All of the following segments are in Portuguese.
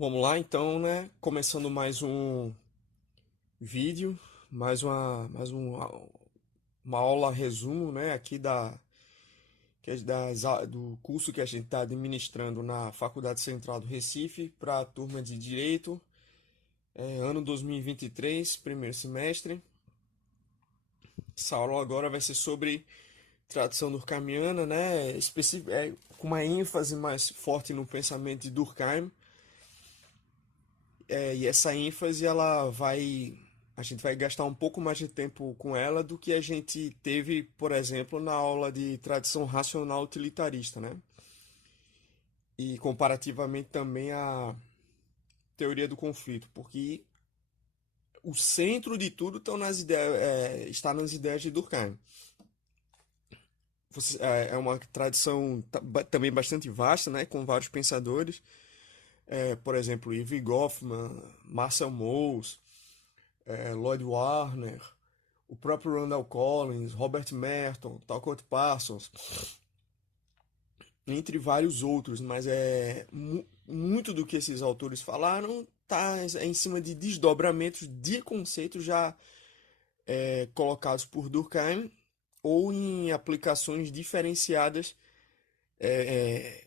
Vamos lá então, né? Começando mais um vídeo, uma aula resumo, né? Aqui do curso que a gente está administrando na Faculdade Central do Recife para a turma de Direito, ano 2023, primeiro semestre. Essa aula agora vai ser sobre tradição durkheimiana, né? Com uma ênfase mais forte no pensamento de Durkheim. E essa ênfase a gente vai gastar um pouco mais de tempo com ela do que a gente teve, por exemplo, na aula de tradição racional utilitarista, né? E comparativamente também à teoria do conflito, porque o centro de tudo está nas ideias de Durkheim. É uma tradição também bastante vasta, né? Com vários pensadores, por exemplo, Irving Goffman, Marcel Mauss, Lloyd Warner, o próprio Randall Collins, Robert Merton, Talcott Parsons, entre vários outros, mas muito do que esses autores falaram está em cima de desdobramentos de conceitos já colocados por Durkheim ou em aplicações diferenciadas, é,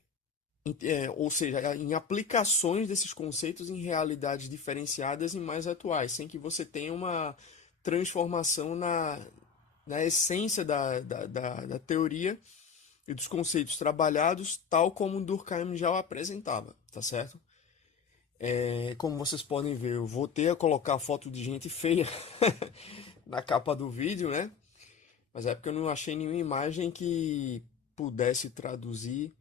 ou seja, em aplicações desses conceitos em realidades diferenciadas e mais atuais, sem que você tenha uma transformação na essência da teoria e dos conceitos trabalhados, tal como Durkheim já o apresentava, tá certo? Como vocês podem ver, eu voltei a colocar foto de gente feia na capa do vídeo, né? Mas é porque eu não achei nenhuma imagem que pudesse traduzir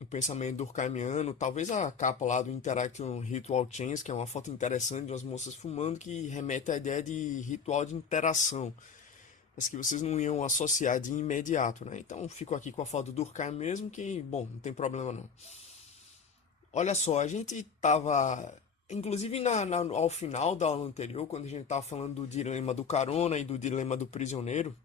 o pensamento durkheimiano. Talvez a capa lá do Interaction Ritual Chains, que é uma foto interessante de umas moças fumando, que remete à ideia de ritual de interação, mas que vocês não iam associar de imediato, né? Então fico aqui com a foto do Durkheim mesmo, que, bom, não tem problema não. Olha só, a gente tava, inclusive ao final da aula anterior, quando a gente tava falando do dilema do carona e do dilema do prisioneiro,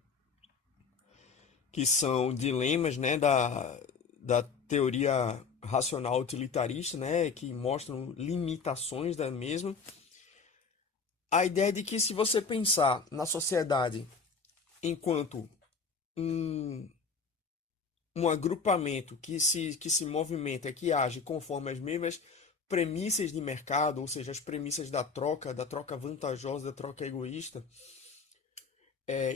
que são dilemas, né, da teoria racional utilitarista, né, que mostram limitações da mesma. A ideia de que se você pensar na sociedade enquanto um um agrupamento que se movimenta, que age conforme as mesmas premissas de mercado, ou seja, as premissas da troca vantajosa, da troca egoísta,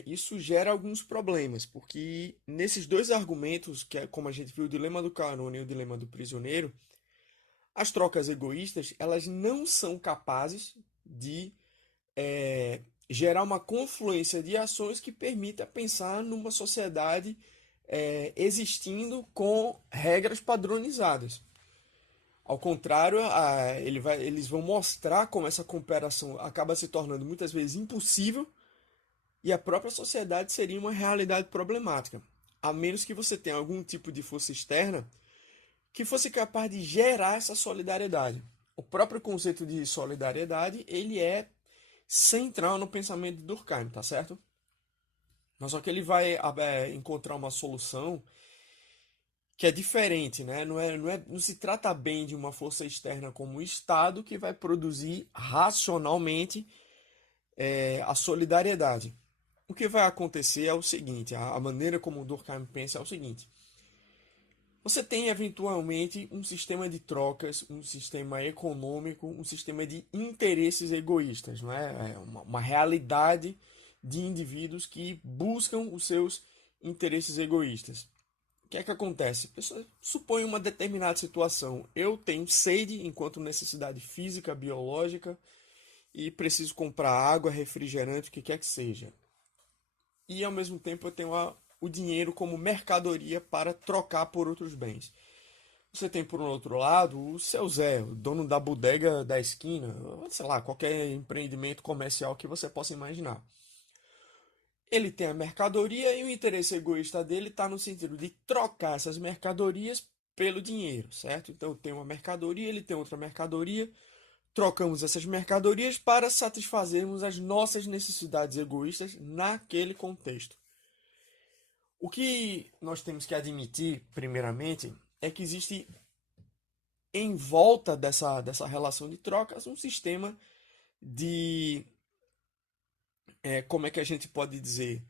isso gera alguns problemas, porque nesses dois argumentos, que é como a gente viu, o dilema do carona e o dilema do prisioneiro, as trocas egoístas, elas não são capazes de gerar uma confluência de ações que permita pensar numa sociedade existindo com regras padronizadas. Ao contrário, eles vão mostrar como essa cooperação acaba se tornando muitas vezes impossível e a própria sociedade seria uma realidade problemática, a menos que você tenha algum tipo de força externa que fosse capaz de gerar essa solidariedade. O próprio conceito de solidariedade, ele é central no pensamento de Durkheim, tá certo? Mas só que ele vai encontrar uma solução que é diferente, né? Não se trata bem de uma força externa como o Estado que vai produzir racionalmente a solidariedade. O que vai acontecer é o seguinte: a maneira como o Durkheim pensa é o seguinte. Você tem eventualmente um sistema de trocas, um sistema econômico, um sistema de interesses egoístas, não é? É uma realidade de indivíduos que buscam os seus interesses egoístas. O que é que acontece? A pessoa supõe uma determinada situação. Eu tenho sede enquanto necessidade física, biológica, e preciso comprar água, refrigerante, o que quer que seja. E ao mesmo tempo eu tenho o dinheiro como mercadoria para trocar por outros bens. Você tem por um outro lado o seu Zé, o dono da bodega da esquina, sei lá, qualquer empreendimento comercial que você possa imaginar. Ele tem a mercadoria e o interesse egoísta dele está no sentido de trocar essas mercadorias pelo dinheiro, certo? Então eu tenho uma mercadoria, ele tem outra mercadoria, trocamos essas mercadorias para satisfazermos as nossas necessidades egoístas naquele contexto. O que nós temos que admitir, primeiramente, é que existe em volta dessa relação de trocas um sistema de, como é que a gente pode dizer?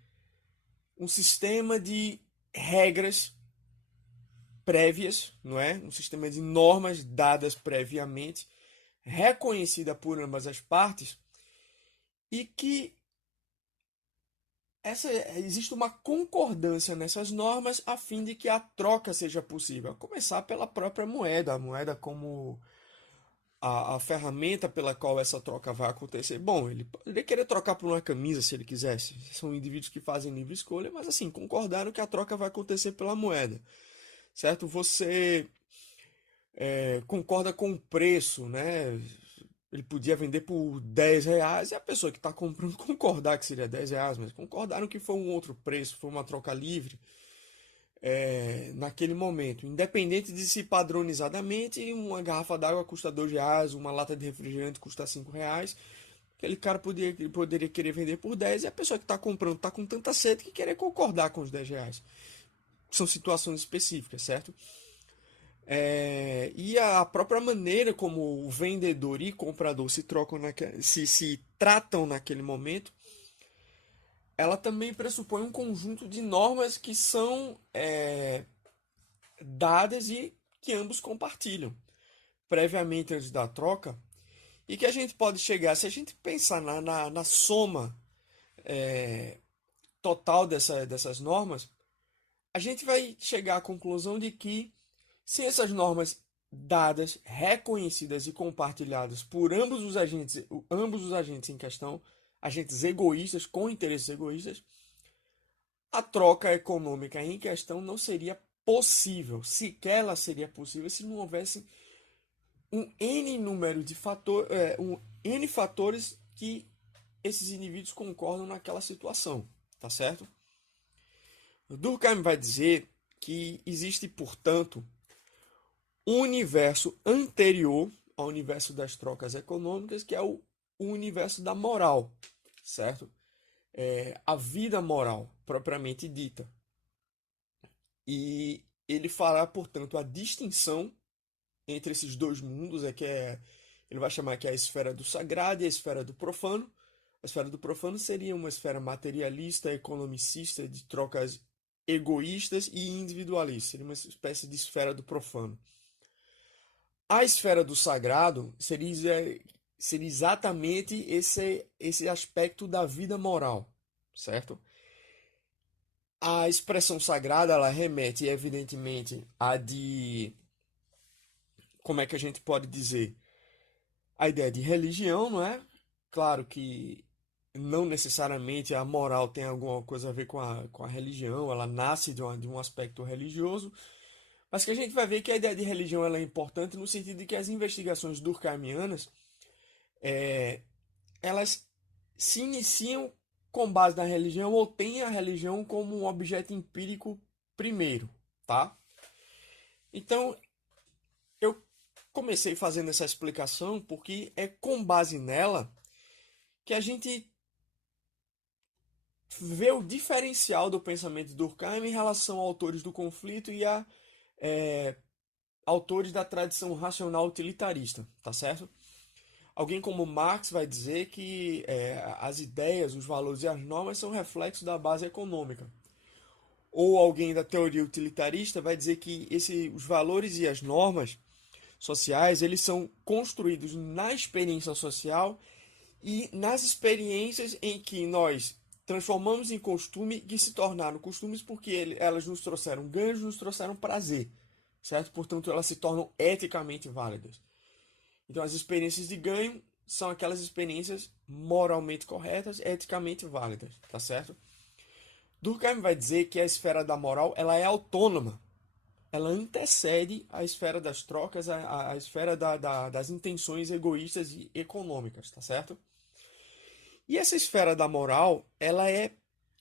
Um sistema de regras prévias, não é? Um sistema de normas dadas previamente, reconhecida por ambas as partes, e que existe uma concordância nessas normas a fim de que a troca seja possível. A começar pela própria moeda, a moeda como a ferramenta pela qual essa troca vai acontecer. Bom, ele poderia querer trocar por uma camisa se ele quisesse. São indivíduos que fazem livre escolha, mas assim, concordaram que a troca vai acontecer pela moeda, certo? Você concorda com o preço, né? Ele podia vender por R$ 10 e a pessoa que está comprando concordar que seria R$ 10, mas concordaram que foi um outro preço, foi uma troca livre naquele momento. Independente de se padronizadamente, uma garrafa d'água custa R$ 2, uma lata de refrigerante custa R$ 5. Aquele cara poderia querer vender por 10 e a pessoa que está comprando está com tanta sede que querer concordar com os R$ 10. São situações específicas, certo? E a própria maneira como o vendedor e comprador se trocam se tratam naquele momento, ela também pressupõe um conjunto de normas que são dadas e que ambos compartilham previamente antes da troca, e que a gente pode chegar, se a gente pensar na soma total dessas normas, a gente vai chegar à conclusão de que se essas normas dadas, reconhecidas e compartilhadas por ambos os agentes em questão, agentes egoístas com interesses egoístas, a troca econômica em questão não seria possível, sequer ela seria possível se não houvesse um N número de N fatores que esses indivíduos concordam naquela situação, tá certo? Durkheim vai dizer que existe, portanto, um universo anterior ao universo das trocas econômicas, que é o universo da moral, certo? A vida moral, propriamente dita. E ele fará, portanto, a distinção entre esses dois mundos, ele vai chamar que é a esfera do sagrado e a esfera do profano. A esfera do profano seria uma esfera materialista, economicista, de trocas egoístas e individualistas. Seria uma espécie de esfera do profano. A esfera do sagrado seria exatamente esse aspecto da vida moral, certo? A expressão sagrada, ela remete, evidentemente, como é que a gente pode dizer? A ideia de religião, não é? Claro que não necessariamente a moral tem alguma coisa a ver com a religião, ela nasce de um aspecto religioso, mas que a gente vai ver que a ideia de religião ela é importante no sentido de que as investigações durkheimianas, é, elas se iniciam com base na religião ou têm a religião como um objeto empírico primeiro, tá? Então, eu comecei fazendo essa explicação porque é com base nela que a gente vê o diferencial do pensamento de Durkheim em relação a autores do conflito e a é, autores da tradição racional utilitarista, tá certo? Alguém como Marx vai dizer que as ideias, os valores e as normas são reflexos da base econômica. Ou alguém da teoria utilitarista vai dizer que os valores e as normas sociais, eles são construídos na experiência social e nas experiências em que nós transformamos em costume que se tornaram costumes porque elas nos trouxeram ganhos, nos trouxeram prazer, certo? Portanto, elas se tornam eticamente válidas. Então, as experiências de ganho são aquelas experiências moralmente corretas, eticamente válidas, tá certo? Durkheim vai dizer que a esfera da moral ela é autônoma, ela antecede a esfera das trocas, a esfera das intenções egoístas e econômicas, tá certo? E essa esfera da moral, ela é,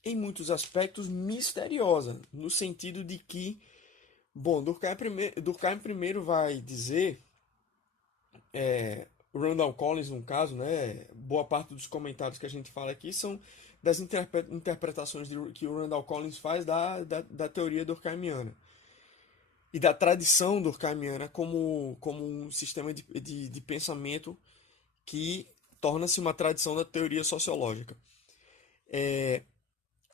em muitos aspectos, misteriosa, no sentido de que, bom, Durkheim primeiro vai dizer, o Randall Collins, no caso, né, boa parte dos comentários que a gente fala aqui são das interpretações que o Randall Collins faz da teoria durkheimiana. e da tradição durkheimiana como um sistema de pensamento que torna-se uma tradição da teoria sociológica.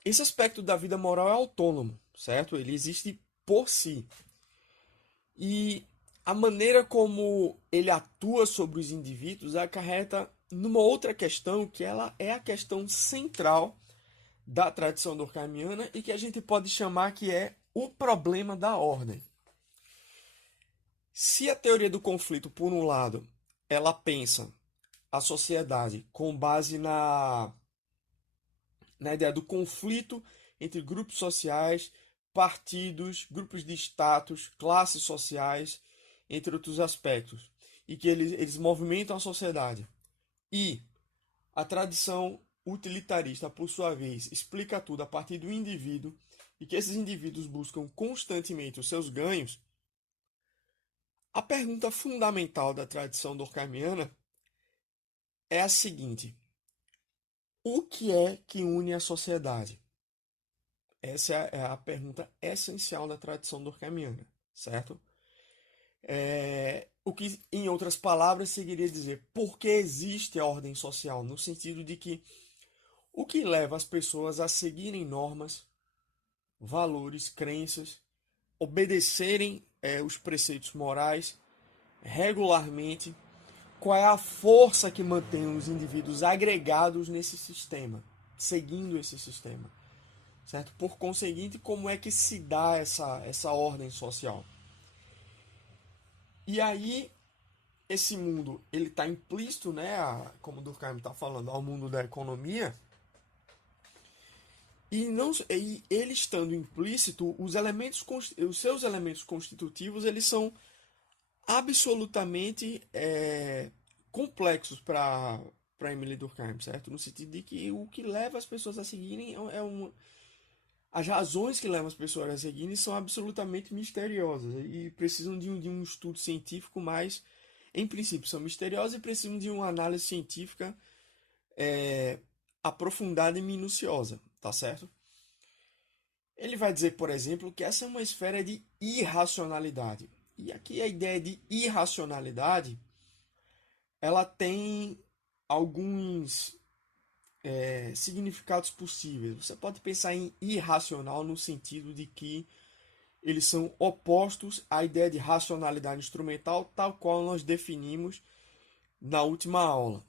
Esse aspecto da vida moral é autônomo, certo? Ele existe por si. E a maneira como ele atua sobre os indivíduos acarreta numa outra questão, que ela é a questão central da tradição durkheimiana e que a gente pode chamar que é o problema da ordem. Se a teoria do conflito, por um lado, ela pensa a sociedade com base na ideia do conflito entre grupos sociais, partidos, grupos de status, classes sociais, entre outros aspectos, e que eles movimentam a sociedade. E a tradição utilitarista, por sua vez, explica tudo a partir do indivíduo e que esses indivíduos buscam constantemente os seus ganhos. A pergunta fundamental da tradição durkheimiana é a seguinte: o que é que une a sociedade? Essa é a pergunta essencial da tradição durkheimiana, certo? O que, em outras palavras, seguiria dizer por que existe a ordem social, no sentido de que o que leva as pessoas a seguirem normas, valores, crenças, obedecerem os preceitos morais regularmente, qual é a força que mantém os indivíduos agregados nesse sistema, seguindo esse sistema, certo? Por conseguinte, como é que se dá essa ordem social? E aí, esse mundo, ele está implícito, né, como o Durkheim está falando, ao mundo da economia, e, não, e ele estando implícito, os seus elementos constitutivos, eles são absolutamente complexos para Emily Durkheim, certo? No sentido de que o que leva as pessoas a seguirem as razões que levam as pessoas a seguirem são absolutamente misteriosas e precisam de um estudo científico, mas em princípio são misteriosas e precisam de uma análise científica aprofundada e minuciosa, tá certo? Ele vai dizer, por exemplo, que essa é uma esfera de irracionalidade. E aqui a ideia de irracionalidade, ela tem alguns significados possíveis. Você pode pensar em irracional no sentido de que eles são opostos à ideia de racionalidade instrumental, tal qual nós definimos na última aula.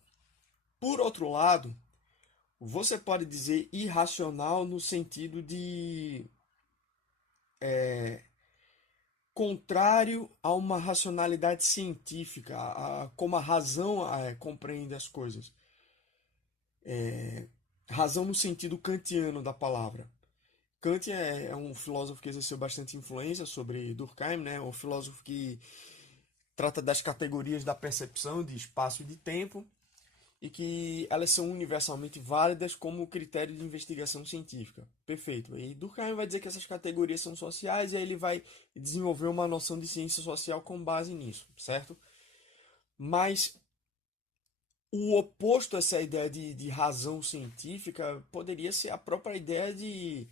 Por outro lado, você pode dizer irracional no sentido de contrário a uma racionalidade científica, como a razão compreende as coisas. Razão no sentido kantiano da palavra. Kant é um filósofo que exerceu bastante influência sobre Durkheim, né? Um filósofo que trata das categorias da percepção de espaço e de tempo e que elas são universalmente válidas como critério de investigação científica. Perfeito. E Durkheim vai dizer que essas categorias são sociais e aí ele vai desenvolver uma noção de ciência social com base nisso, certo? Mas o oposto a essa ideia de razão científica poderia ser a própria ideia de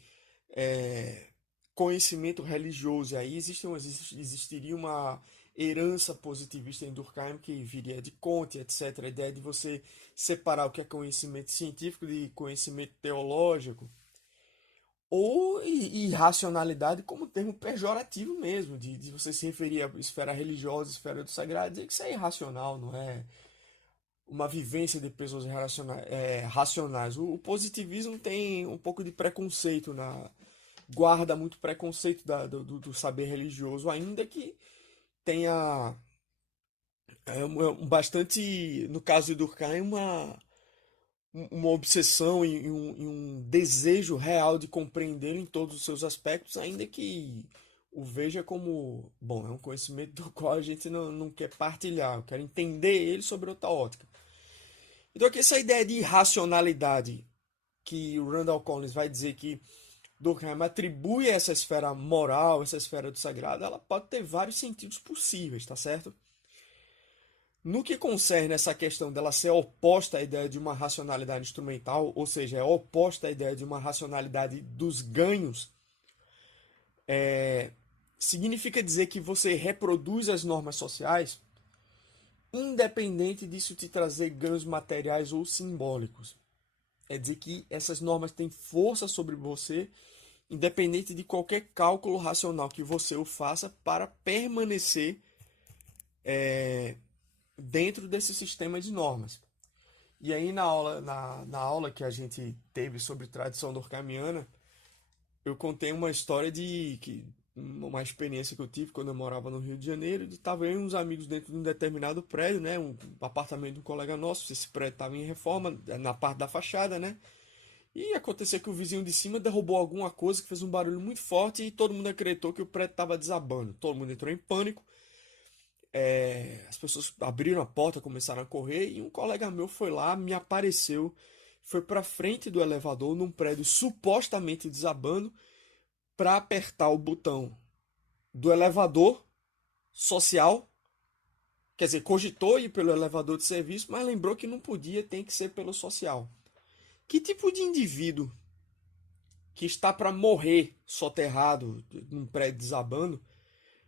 conhecimento religioso. E aí existiria uma herança positivista em Durkheim que viria de Comte, etc. A ideia de você separar o que é conhecimento científico de conhecimento teológico. Ou irracionalidade como termo pejorativo mesmo, de você se referir à esfera religiosa, esfera do sagrado, dizer que isso é irracional, não é uma vivência de pessoas racionais. O positivismo tem um pouco de preconceito guarda muito preconceito do saber religioso, ainda que tenha bastante, no caso de Durkheim, uma obsessão e um desejo real de compreender em todos os seus aspectos, ainda que o veja como, bom, é um conhecimento do qual a gente não quer partilhar, quer entender ele sobre outra ótica. Então aqui essa ideia de irracionalidade que o Randall Collins vai dizer que Durkheim atribui a essa esfera moral, essa esfera do sagrado, ela pode ter vários sentidos possíveis, tá certo? No que concerne essa questão dela ser oposta à ideia de uma racionalidade instrumental, ou seja, é oposta à ideia de uma racionalidade dos ganhos, significa dizer que você reproduz as normas sociais, independente disso te trazer ganhos materiais ou simbólicos. É dizer que essas normas têm força sobre você, independente de qualquer cálculo racional que você o faça para permanecer dentro desse sistema de normas. E aí na aula que a gente teve sobre tradição durkheimiana, eu contei uma história uma experiência que eu tive quando eu morava no Rio de Janeiro, de tava eu e uns amigos dentro de um determinado prédio, né, um apartamento de um colega nosso, esse prédio estava em reforma na parte da fachada, né? E aconteceu que o vizinho de cima derrubou alguma coisa que fez um barulho muito forte e todo mundo acreditou que o prédio estava desabando. Todo mundo entrou em pânico. As pessoas abriram a porta, começaram a correr e um colega meu foi lá, me apareceu, foi para frente do elevador num prédio supostamente desabando para apertar o botão do elevador social. Quer dizer, cogitou ir pelo elevador de serviço, mas lembrou que não podia, tem que ser pelo social. Que tipo de indivíduo que está para morrer soterrado num prédio desabando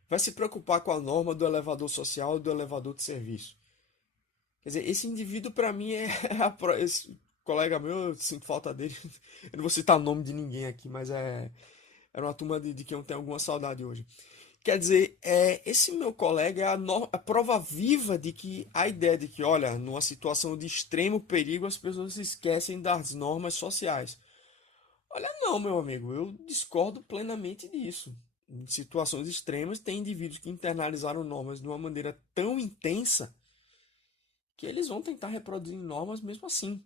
vai se preocupar com a norma do elevador social e do elevador de serviço? Quer dizer, esse indivíduo para mim esse colega meu, eu sinto falta dele. Eu não vou citar o nome de ninguém aqui, mas era uma turma de quem eu tenho alguma saudade hoje. Quer dizer, esse meu colega é a prova viva de que a ideia de que, olha, numa situação de extremo perigo, as pessoas se esquecem das normas sociais. Olha, não, meu amigo, eu discordo plenamente disso. Em situações extremas, tem indivíduos que internalizaram normas de uma maneira tão intensa que eles vão tentar reproduzir normas mesmo assim.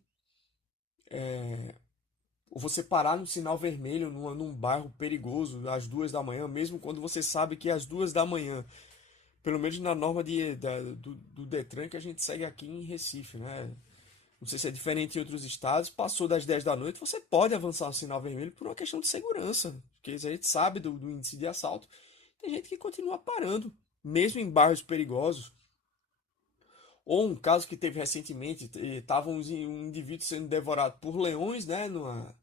Ou você parar no sinal vermelho num bairro perigoso às 2 da manhã, mesmo quando você sabe que é às 2 da manhã, pelo menos na norma do Detran que a gente segue aqui em Recife, né? Não sei se é diferente em outros estados, passou das 10 da noite, você pode avançar o sinal vermelho por uma questão de segurança, porque a gente sabe do índice de assalto. Tem gente que continua parando, mesmo em bairros perigosos. Ou um caso que teve recentemente, estava um indivíduo sendo devorado por leões, né, numa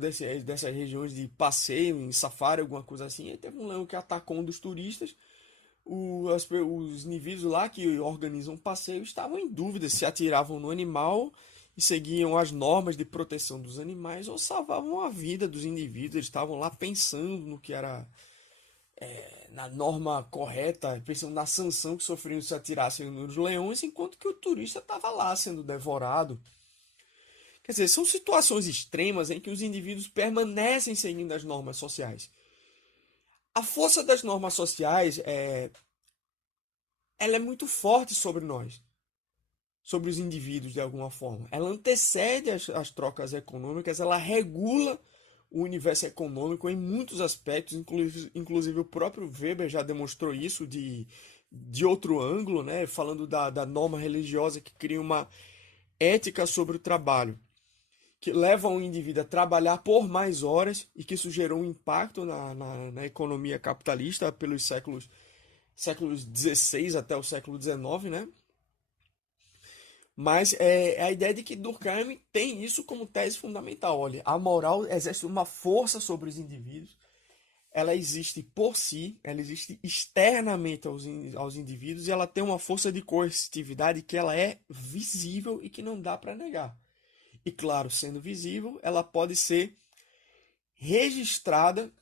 dessas regiões de passeio, em safari, alguma coisa assim. Aí teve um leão que atacou um dos turistas. Os indivíduos lá que organizam o passeio estavam em dúvida se atiravam no animal e seguiam as normas de proteção dos animais ou salvavam a vida dos indivíduos. Eles estavam lá pensando no que era na norma correta, pensando na sanção que sofriam se atirassem nos leões, enquanto que o turista estava lá sendo devorado. Quer dizer, são situações extremas em que os indivíduos permanecem seguindo as normas sociais. A força das normas sociais ela é muito forte sobre nós, sobre os indivíduos de alguma forma. Ela antecede as trocas econômicas, ela regula o universo econômico em muitos aspectos, inclusive o próprio Weber já demonstrou isso de outro ângulo, né? Falando da norma religiosa que cria uma ética sobre o trabalho, que leva o indivíduo a trabalhar por mais horas e que isso gerou um impacto na economia capitalista pelos séculos XVI até o século XIX, né? Mas é a ideia de que Durkheim tem isso como tese fundamental. Olha, a moral exerce uma força sobre os indivíduos, ela existe por si, ela existe externamente aos indivíduos e ela tem uma força de coercitividade que ela é visível e que não dá para negar. E claro, sendo visível, ela pode ser registrada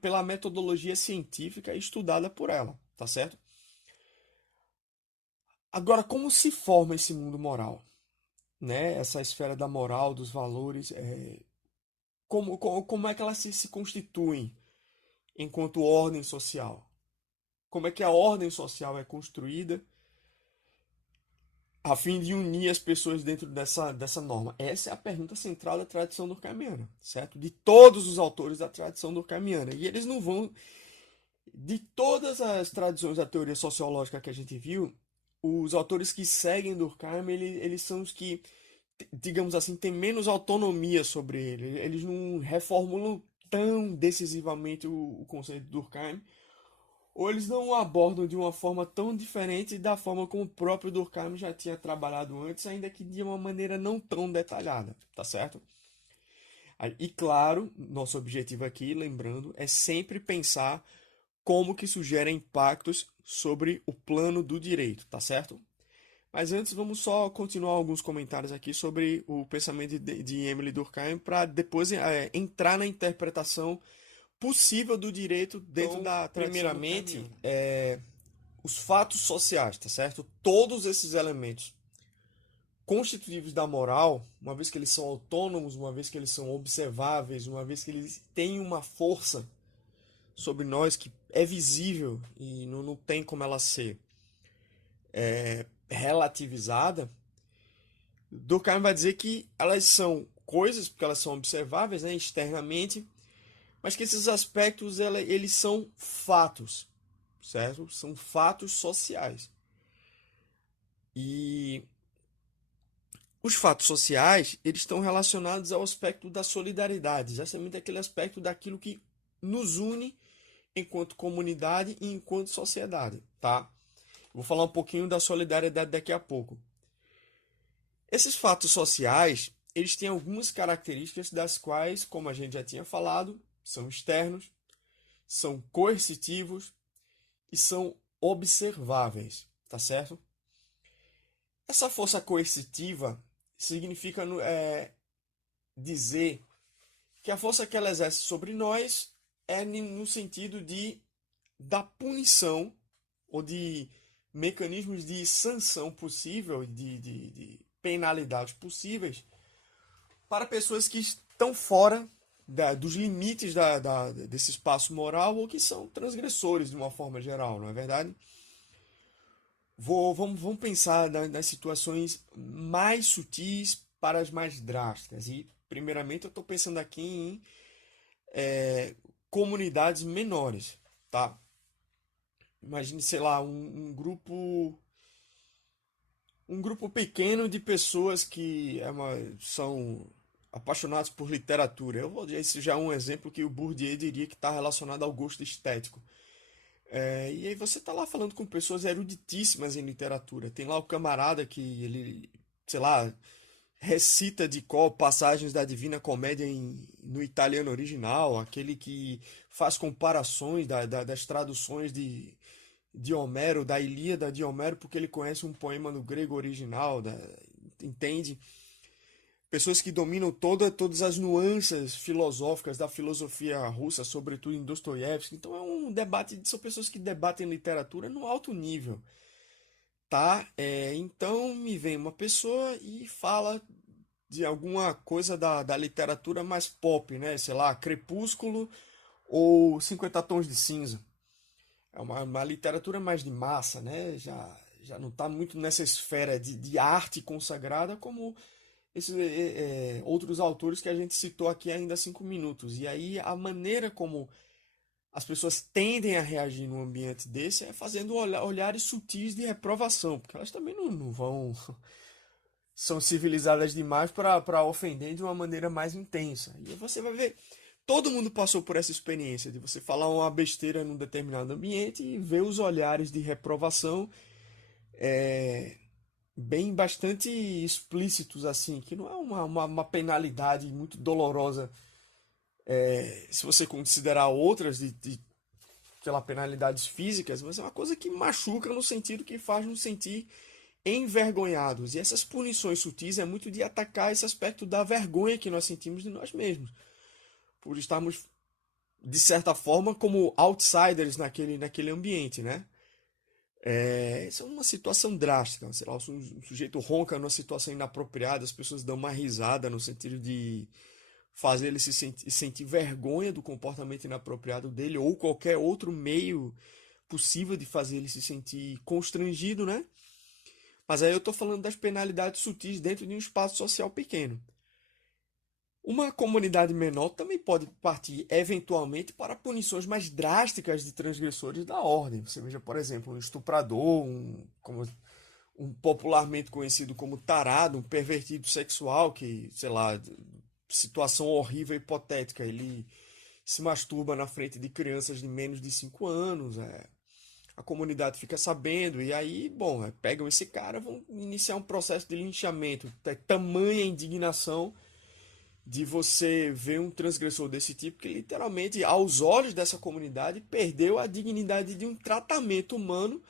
pela metodologia científica estudada por ela, tá certo? Agora, como se forma esse mundo moral? Né? Essa esfera da moral, dos valores, como é que elas se constituem enquanto ordem social? Como é que a ordem social é construída a fim de unir as pessoas dentro dessa norma? Essa é a pergunta central da tradição durkheimiana, certo? De todos os autores da tradição durkheimiana. E eles não vão. De todas as tradições da teoria sociológica que a gente viu, os autores que seguem Durkheim, eles são os que, digamos assim, têm menos autonomia sobre ele. Eles não reformulam tão decisivamente o conceito de Durkheim, ou eles não o abordam de uma forma tão diferente da forma como o próprio Durkheim já tinha trabalhado antes, ainda que de uma maneira não tão detalhada, tá certo? E claro, nosso objetivo aqui, lembrando, é sempre pensar como que isso gera impactos sobre o plano do direito, tá certo? Mas antes, vamos só continuar alguns comentários aqui sobre o pensamento de Emily Durkheim para depois entrar na interpretação possível do direito dentro Então, da tradição primeiramente, durkheimiana. Os fatos sociais, tá certo? Todos esses elementos constitutivos da moral, uma vez que eles são autônomos, uma vez que eles são observáveis, uma vez que eles têm uma força sobre nós que é visível e não tem como ela ser relativizada, Durkheim vai dizer que elas são coisas, porque elas são observáveis, né, externamente, mas que esses aspectos eles são fatos, certo? São fatos sociais. E os fatos sociais, eles estão relacionados ao aspecto da solidariedade, justamente aquele aspecto daquilo que nos une enquanto comunidade e enquanto sociedade, tá? Vou falar um pouquinho da solidariedade daqui a pouco. Esses fatos sociais, eles têm algumas características das quais, como a gente já tinha falado, são externos, são coercitivos e são observáveis, tá certo? Essa força coercitiva significa dizer que a força que ela exerce sobre nós é no sentido de da punição ou de mecanismos de sanção possível, de penalidades possíveis para pessoas que estão fora dos limites desse espaço moral ou que são transgressores de uma forma geral, não é verdade? Vamos pensar nas situações mais sutis para as mais drásticas. E, primeiramente, eu estou pensando aqui em comunidades menores, tá? Imagine, sei lá, um grupo pequeno de pessoas que são apaixonados por literatura. Eu vou dizer, esse já é um exemplo que o Bourdieu diria que está relacionado ao gosto estético. E aí você tá lá falando com pessoas eruditíssimas em literatura. Tem lá o camarada que ele, sei lá, recita de cor passagens da Divina Comédia no italiano original, aquele que faz comparações das traduções de Homero, da Ilíada de Homero, porque ele conhece um poema no grego original, entende? Pessoas que dominam todas as nuances filosóficas da filosofia russa, sobretudo em Dostoiévski. Então é um debate, são pessoas que debatem literatura no alto nível, tá? Então me vem uma pessoa e fala de alguma coisa da literatura mais pop, né? Sei lá, Crepúsculo ou 50 Tons de Cinza. É uma literatura mais de massa, né? Já não está muito nessa esfera de arte consagrada como esses outros autores que a gente citou aqui ainda há 5 minutos. E aí a maneira como as pessoas tendem a reagir num ambiente desse é fazendo olhares sutis de reprovação, porque elas também não vão. São civilizadas demais para ofender de uma maneira mais intensa. E você vai ver. Todo mundo passou por essa experiência de você falar uma besteira num determinado ambiente e ver os olhares de reprovação bem bastante explícitos assim, que não é uma penalidade muito dolorosa se você considerar outras de sei lá, penalidades físicas, mas é uma coisa que machuca no sentido que faz nos sentir envergonhados. E essas punições sutis é muito de atacar esse aspecto da vergonha que nós sentimos de nós mesmos, por estarmos, de certa forma, como outsiders naquele ambiente, né? Isso é uma situação drástica. Sei lá, um sujeito ronca numa situação inapropriada, as pessoas dão uma risada no sentido de fazer ele se sentir vergonha do comportamento inapropriado dele ou qualquer outro meio possível de fazer ele se sentir constrangido, né? Mas aí eu estou falando das penalidades sutis dentro de um espaço social pequeno. Uma comunidade menor também pode partir eventualmente para punições mais drásticas de transgressores da ordem. Você veja, por exemplo, um estuprador, um popularmente conhecido como tarado, um pervertido sexual que, sei lá, situação horrível e hipotética, ele se masturba na frente de crianças de menos de 5 anos, a comunidade fica sabendo, e aí, bom, pegam esse cara, vão iniciar um processo de linchamento. Tamanha indignação de você ver um transgressor desse tipo que literalmente, aos olhos dessa comunidade, perdeu a dignidade de um tratamento humano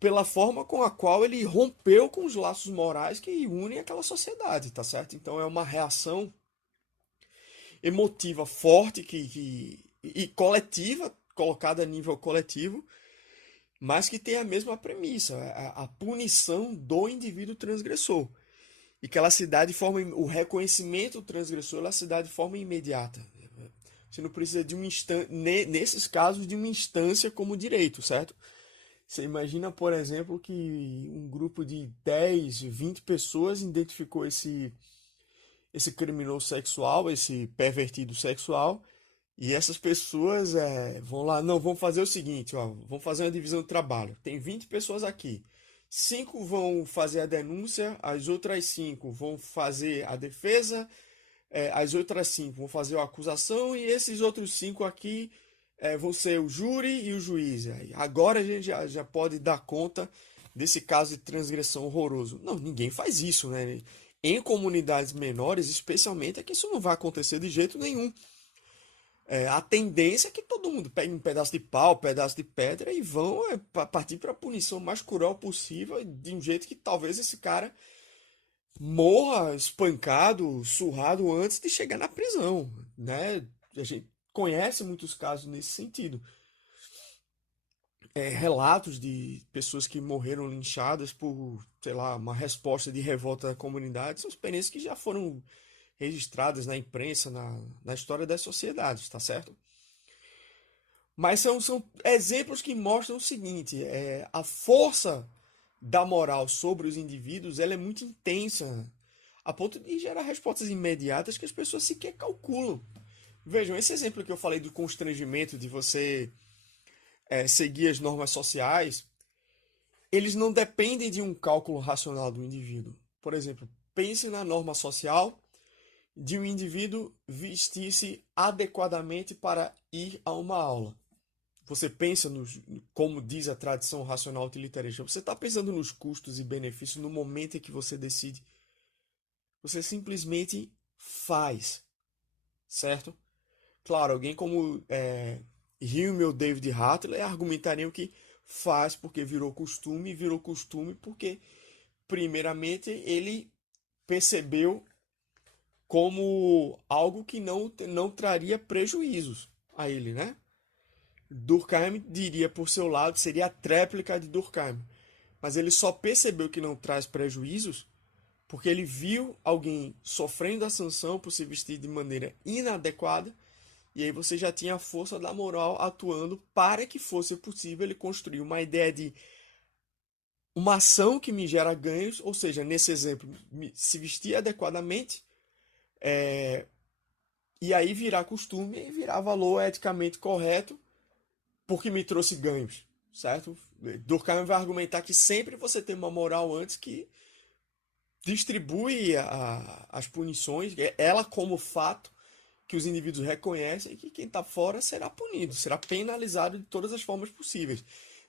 pela forma com a qual ele rompeu com os laços morais que unem aquela sociedade, tá certo? Então é uma reação emotiva forte e coletiva, colocada a nível coletivo, mas que tem a mesma premissa, a punição do indivíduo transgressor. E que ela se dá de forma, o reconhecimento do transgressor, ela se dá de forma imediata. Você não precisa de uma instância, nesses casos, de uma instância como direito, certo? Você imagina, por exemplo, que um grupo de 10, 20 pessoas identificou esse criminoso sexual, esse pervertido sexual, e essas pessoas vão lá, não, vamos fazer o seguinte, ó, vamos fazer uma divisão do trabalho. Tem 20 pessoas aqui. 5 vão fazer a denúncia, as outras 5 vão fazer a defesa, as outras 5 vão fazer a acusação, e esses outros 5 aqui vão ser o júri e o juiz. Agora a gente já pode dar conta desse caso de transgressão horroroso. Não, ninguém faz isso, né? Em comunidades menores, especialmente, é que isso não vai acontecer de jeito nenhum. A tendência é que todo mundo pegue um pedaço de pau, um pedaço de pedra e vão partir para a punição mais cruel possível, de um jeito que talvez esse cara morra espancado, surrado antes de chegar na prisão, né? A gente conhece muitos casos nesse sentido. Relatos de pessoas que morreram linchadas por, sei lá, uma resposta de revolta da comunidade, são experiências que já foram registradas na imprensa, na história das sociedades, tá certo? Mas são exemplos que mostram o seguinte: a força da moral sobre os indivíduos ela é muito intensa, a ponto de gerar respostas imediatas que as pessoas sequer calculam. Vejam, esse exemplo que eu falei do constrangimento de você seguir as normas sociais, eles não dependem de um cálculo racional do indivíduo. Por exemplo, pense na norma social de um indivíduo vestir-se adequadamente para ir a uma aula. Você pensa como diz a tradição racional utilitarista, você está pensando nos custos e benefícios no momento em que você decide. Você simplesmente faz, certo? Claro, alguém como Hume ou David Hartley argumentariam que faz porque virou costume, e virou costume porque, primeiramente, ele percebeu como algo que não traria prejuízos a ele, né? Durkheim diria por seu lado, seria a tréplica de Durkheim. Mas ele só percebeu que não traz prejuízos porque ele viu alguém sofrendo a sanção por se vestir de maneira inadequada, e aí você já tinha a força da moral atuando para que fosse possível ele construir uma ideia de uma ação que me gera ganhos, ou seja, nesse exemplo, se vestir adequadamente, e aí virar costume e virar valor eticamente correto, porque me trouxe ganhos, certo? Durkheim vai argumentar que sempre você tem uma moral antes que distribui as punições, ela como fato que os indivíduos reconhecem, e que quem está fora será punido, será penalizado de todas as formas possíveis,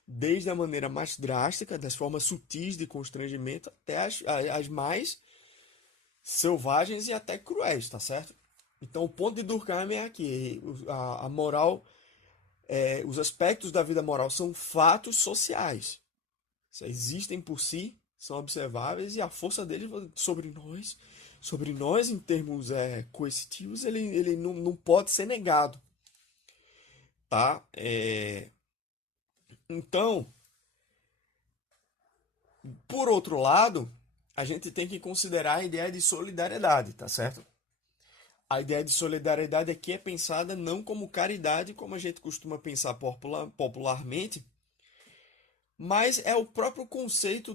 desde a maneira mais drástica, das formas sutis de constrangimento, até as mais selvagens e até cruéis, tá certo? Então o ponto de Durkheim é aqui, a moral, os aspectos da vida moral são fatos sociais, existem por si, são observáveis, e a força deles sobre nós em termos coercitivos, ele não pode ser negado, tá? Então, por outro lado, a gente tem que considerar a ideia de solidariedade, tá certo? A ideia de solidariedade aqui é pensada não como caridade, como a gente costuma pensar popularmente, mas é o próprio conceito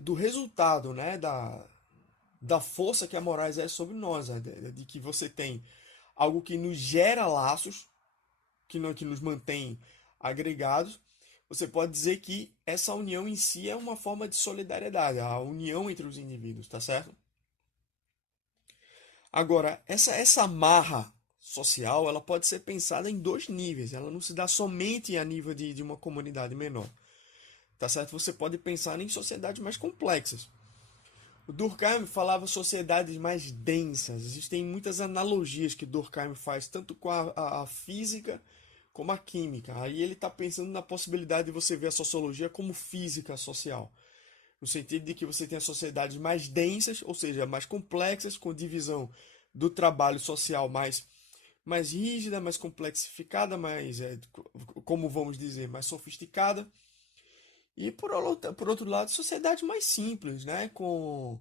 do resultado, né? Da força que a moral exerce sobre nós, né? De que você tem algo que nos gera laços, que nos mantém agregados. Você pode dizer que essa união em si é uma forma de solidariedade, a união entre os indivíduos, tá certo? Agora, essa amarra social, ela pode ser pensada em dois níveis, ela não se dá somente a nível de uma comunidade menor, tá certo? Você pode pensar em sociedades mais complexas. O Durkheim falava sociedades mais densas. Existem muitas analogias que Durkheim faz, tanto com a física como a química. Aí ele está pensando na possibilidade de você ver a sociologia como física social. No sentido de que você tem as sociedades mais densas, ou seja, mais complexas, com divisão do trabalho social mais rígida, mais complexificada, como vamos dizer, mais sofisticada. E por outro lado, sociedades mais simples, né? Com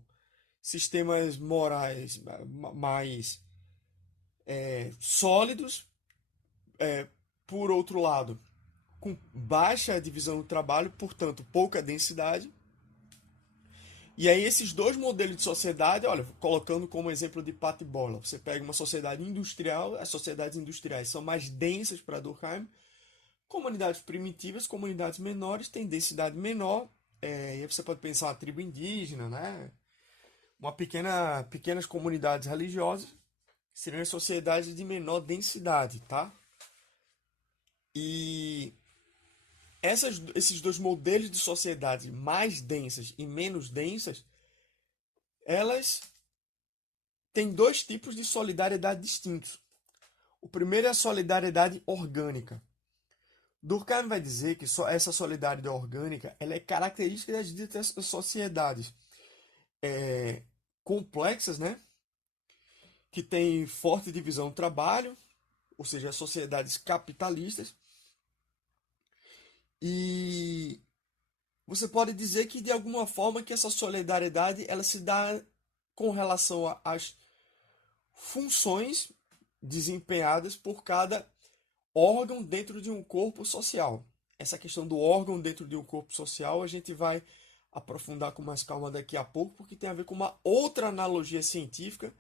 sistemas morais mais sólidos, é, por outro lado, com baixa divisão do trabalho, portanto, pouca densidade. E aí esses dois modelos de sociedade, olha, colocando como exemplo de pato e bola, você pega uma sociedade industrial, as sociedades industriais são mais densas para Durkheim, comunidades primitivas, comunidades menores têm densidade menor, e aí você pode pensar uma tribo indígena, né? Pequenas comunidades religiosas seriam as sociedades de menor densidade, tá? E esses dois modelos de sociedade mais densas e menos densas, elas têm dois tipos de solidariedade distintos. O primeiro é a solidariedade orgânica. Durkheim vai dizer que essa solidariedade orgânica ela é característica das ditas sociedades complexas, né? Que têm forte divisão do trabalho, ou seja, as sociedades capitalistas. E você pode dizer que de alguma forma que essa solidariedade ela se dá com relação às funções desempenhadas por cada órgão dentro de um corpo social. Essa questão do órgão dentro de um corpo social a gente vai aprofundar com mais calma daqui a pouco, porque tem a ver com uma outra analogia científica,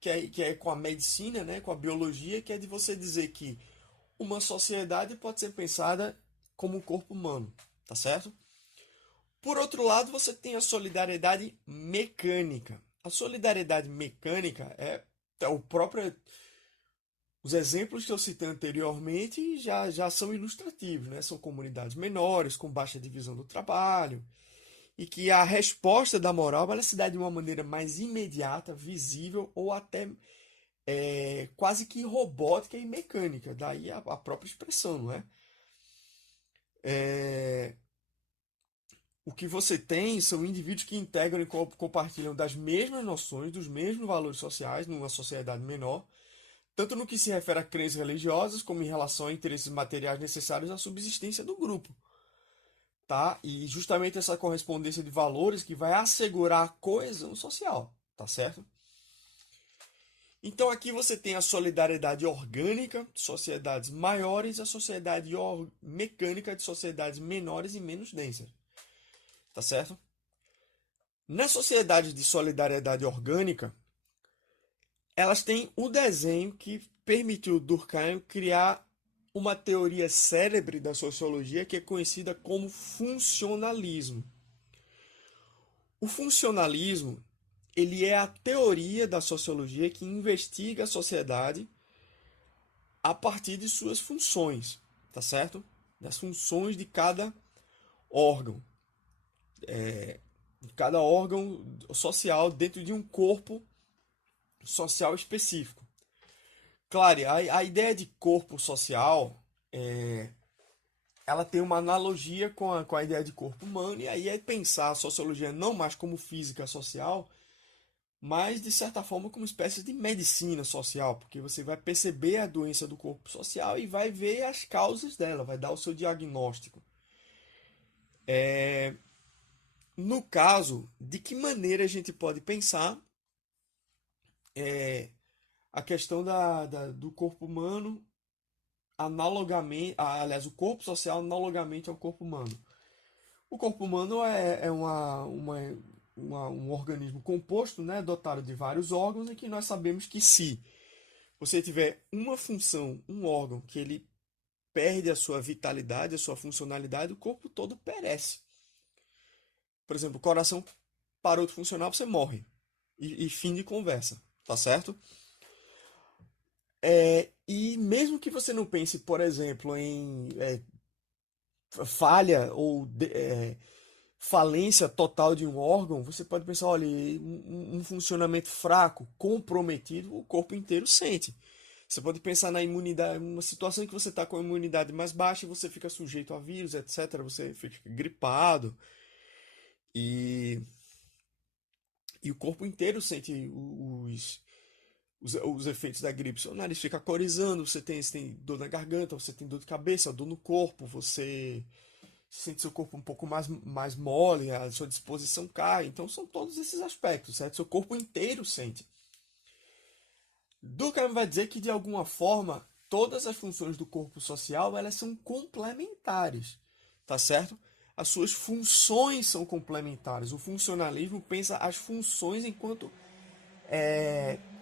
que é com a medicina, né, com a biologia, que é de você dizer que uma sociedade pode ser pensada como um corpo humano, tá certo? Por outro lado, você tem a solidariedade mecânica. A solidariedade mecânica é o próprio. Os exemplos que eu citei anteriormente já são ilustrativos, né? São comunidades menores, com baixa divisão do trabalho, e que a resposta da moral ela se dá de uma maneira mais imediata, visível ou até quase que robótica e mecânica. Daí a própria expressão, não é? É, O que você tem são indivíduos que integram e compartilham das mesmas noções, dos mesmos valores sociais numa sociedade menor, tanto no que se refere a crenças religiosas, como em relação a interesses materiais necessários à subsistência do grupo, tá? E justamente essa correspondência de valores que vai assegurar a coesão social, tá certo? Então aqui você tem a solidariedade orgânica de sociedades maiores, a sociedade mecânica de sociedades menores e menos densas, tá certo? Na sociedade de solidariedade orgânica, elas têm o desenho que permitiu Durkheim criar uma teoria célebre da sociologia que é conhecida como funcionalismo. O funcionalismo, ele é a teoria da sociologia que investiga a sociedade a partir de suas funções, tá certo? Das funções órgão, de cada órgão social dentro de um corpo social específico. Claro, a ideia de corpo social ela tem uma analogia com a ideia de corpo humano, e aí é pensar a sociologia não mais como física social, mas de certa forma como espécie de medicina social, porque você vai perceber a doença do corpo social e vai ver as causas dela, vai dar o seu diagnóstico. No caso, de que maneira a gente pode pensar a questão do corpo humano analogamente, aliás, o corpo social analogamente ao corpo humano. O corpo humano é um organismo composto, né, dotado de vários órgãos, e que nós sabemos que se você tiver uma função, um órgão, que ele perde a sua vitalidade, a sua funcionalidade, o corpo todo perece. Por exemplo, o coração parou de funcionar, você morre. E fim de conversa, tá certo? E mesmo que você não pense, por exemplo, em falha ou falência total de um órgão, você pode pensar, olha, um funcionamento fraco, comprometido, o corpo inteiro sente. Você pode pensar na imunidade, uma situação em que você está com a imunidade mais baixa e você fica sujeito a vírus, etc. Você fica gripado e, e o corpo inteiro sente os efeitos da gripe. Seu nariz fica corizando, você tem dor na garganta, você tem dor de cabeça, dor no corpo, você sente seu corpo um pouco mais mole, a sua disposição cai. Então são todos esses aspectos, certo? Seu corpo inteiro sente. Durkheim vai dizer que de alguma forma todas as funções do corpo social elas são complementares, tá certo? As suas funções são complementares. O funcionalismo pensa as funções enquanto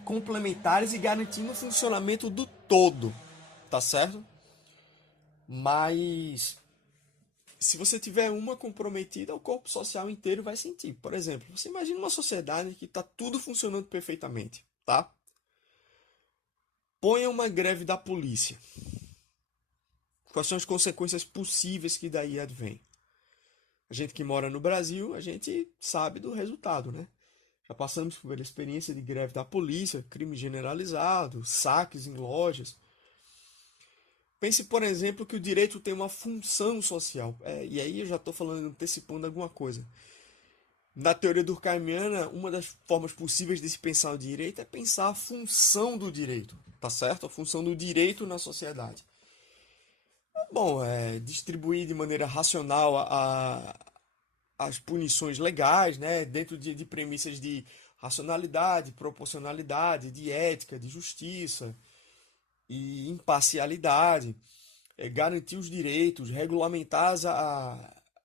complementares e garantindo o funcionamento do todo, tá certo? Mas se você tiver uma comprometida, o corpo social inteiro vai sentir. Por exemplo, você imagina uma sociedade que está tudo funcionando perfeitamente, tá? Ponha uma greve da polícia. Quais são as consequências possíveis que daí advém? A gente que mora no Brasil, a gente sabe do resultado, né? Já passamos por experiência de greve da polícia, crime generalizado, saques em lojas. Pense, por exemplo, que o direito tem uma função social. E aí eu já estou falando, antecipando alguma coisa. Na teoria durkheimiana, uma das formas possíveis de se pensar o direito é pensar a função do direito, tá certo? A função do direito na sociedade. Bom, é distribuir de maneira racional as punições legais, né, dentro de premissas de racionalidade, proporcionalidade, de ética, de justiça e imparcialidade, garantir os direitos, regulamentar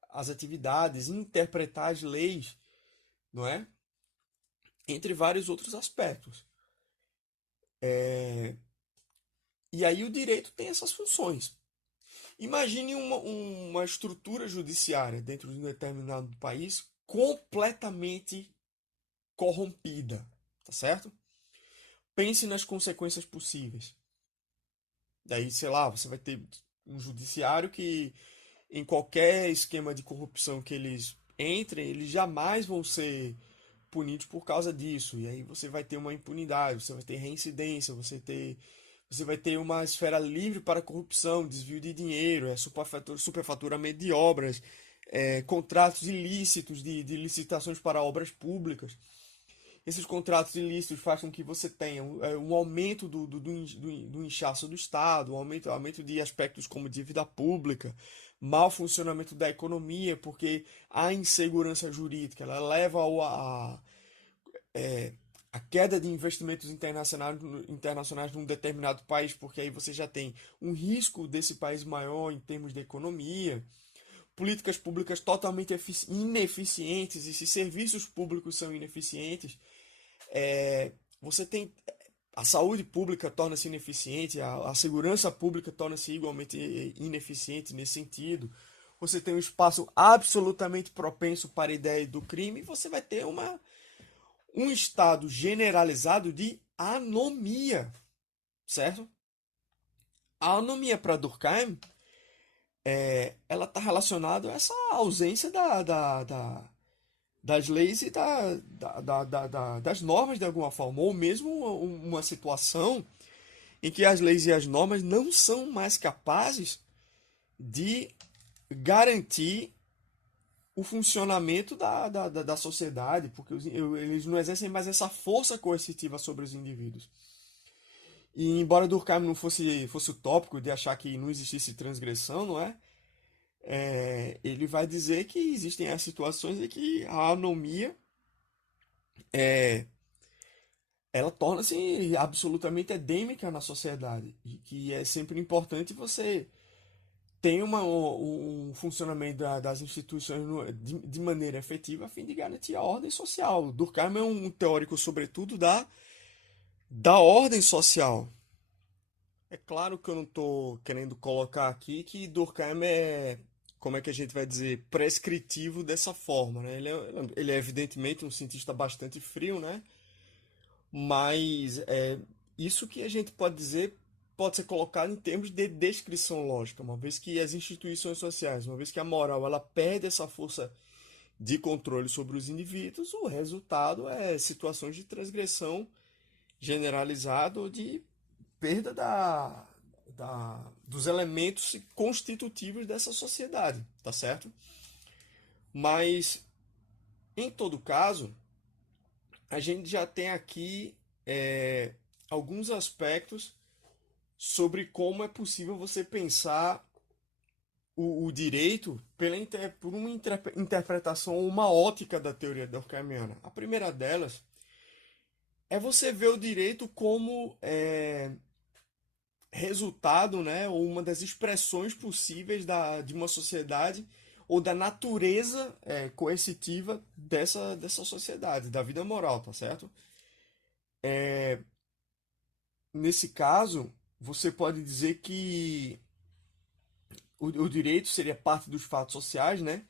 as atividades, interpretar as leis, não é? Entre vários outros aspectos. E aí o direito tem essas funções. Imagine uma estrutura judiciária dentro de um determinado país completamente corrompida, tá certo? Pense nas consequências possíveis. Daí, sei lá, você vai ter um judiciário que, em qualquer esquema de corrupção que eles entrem, eles jamais vão ser punidos por causa disso. E aí você vai ter uma impunidade, você vai ter reincidência, você vai ter uma esfera livre para corrupção, desvio de dinheiro, superfaturamento de obras, contratos ilícitos de licitações para obras públicas. Esses contratos ilícitos fazem com que você tenha um aumento do inchaço do Estado, aumento de aspectos como dívida pública, mau funcionamento da economia, porque a insegurança jurídica ela leva a queda de investimentos internacionais num determinado país, porque aí você já tem um risco desse país maior em termos de economia, políticas públicas totalmente ineficientes, e se serviços públicos são ineficientes, você tem a saúde pública torna-se ineficiente, a segurança pública torna-se igualmente ineficiente nesse sentido. Você tem um espaço absolutamente propenso para a ideia do crime, e você vai ter um estado generalizado de anomia, certo? A anomia para Durkheim, ela está relacionada a essa ausência das leis e das normas de alguma forma, ou mesmo uma situação em que as leis e as normas não são mais capazes de garantir o funcionamento da sociedade, porque eles não exercem mais essa força coercitiva sobre os indivíduos. E embora Durkheim não fosse utópico de achar que não existisse transgressão, não é? Ele vai dizer que existem as situações em que a anomia ela torna-se absolutamente endêmica na sociedade e que é sempre importante você ter um funcionamento das instituições de maneira efetiva a fim de garantir a ordem social. Durkheim é um teórico, sobretudo, da ordem social. É claro que eu não estou querendo colocar aqui que Durkheim como é que a gente vai dizer, prescritivo dessa forma, né? Ele é evidentemente um cientista bastante frio, né? Mas isso que a gente pode dizer pode ser colocado em termos de descrição lógica, uma vez que as instituições sociais, uma vez que a moral ela perde essa força de controle sobre os indivíduos, o resultado é situações de transgressão generalizada ou de perda dos elementos constitutivos dessa sociedade, tá certo? Mas, em todo caso, a gente já tem aqui é, alguns aspectos sobre como é possível você pensar o direito por uma interpretação ou uma ótica da teoria durkheimiana. A primeira delas é você ver o direito como resultado, né, ou uma das expressões possíveis de uma sociedade ou da natureza coercitiva dessa sociedade, da vida moral, tá certo? Nesse caso, você pode dizer que o direito seria parte dos fatos sociais, né?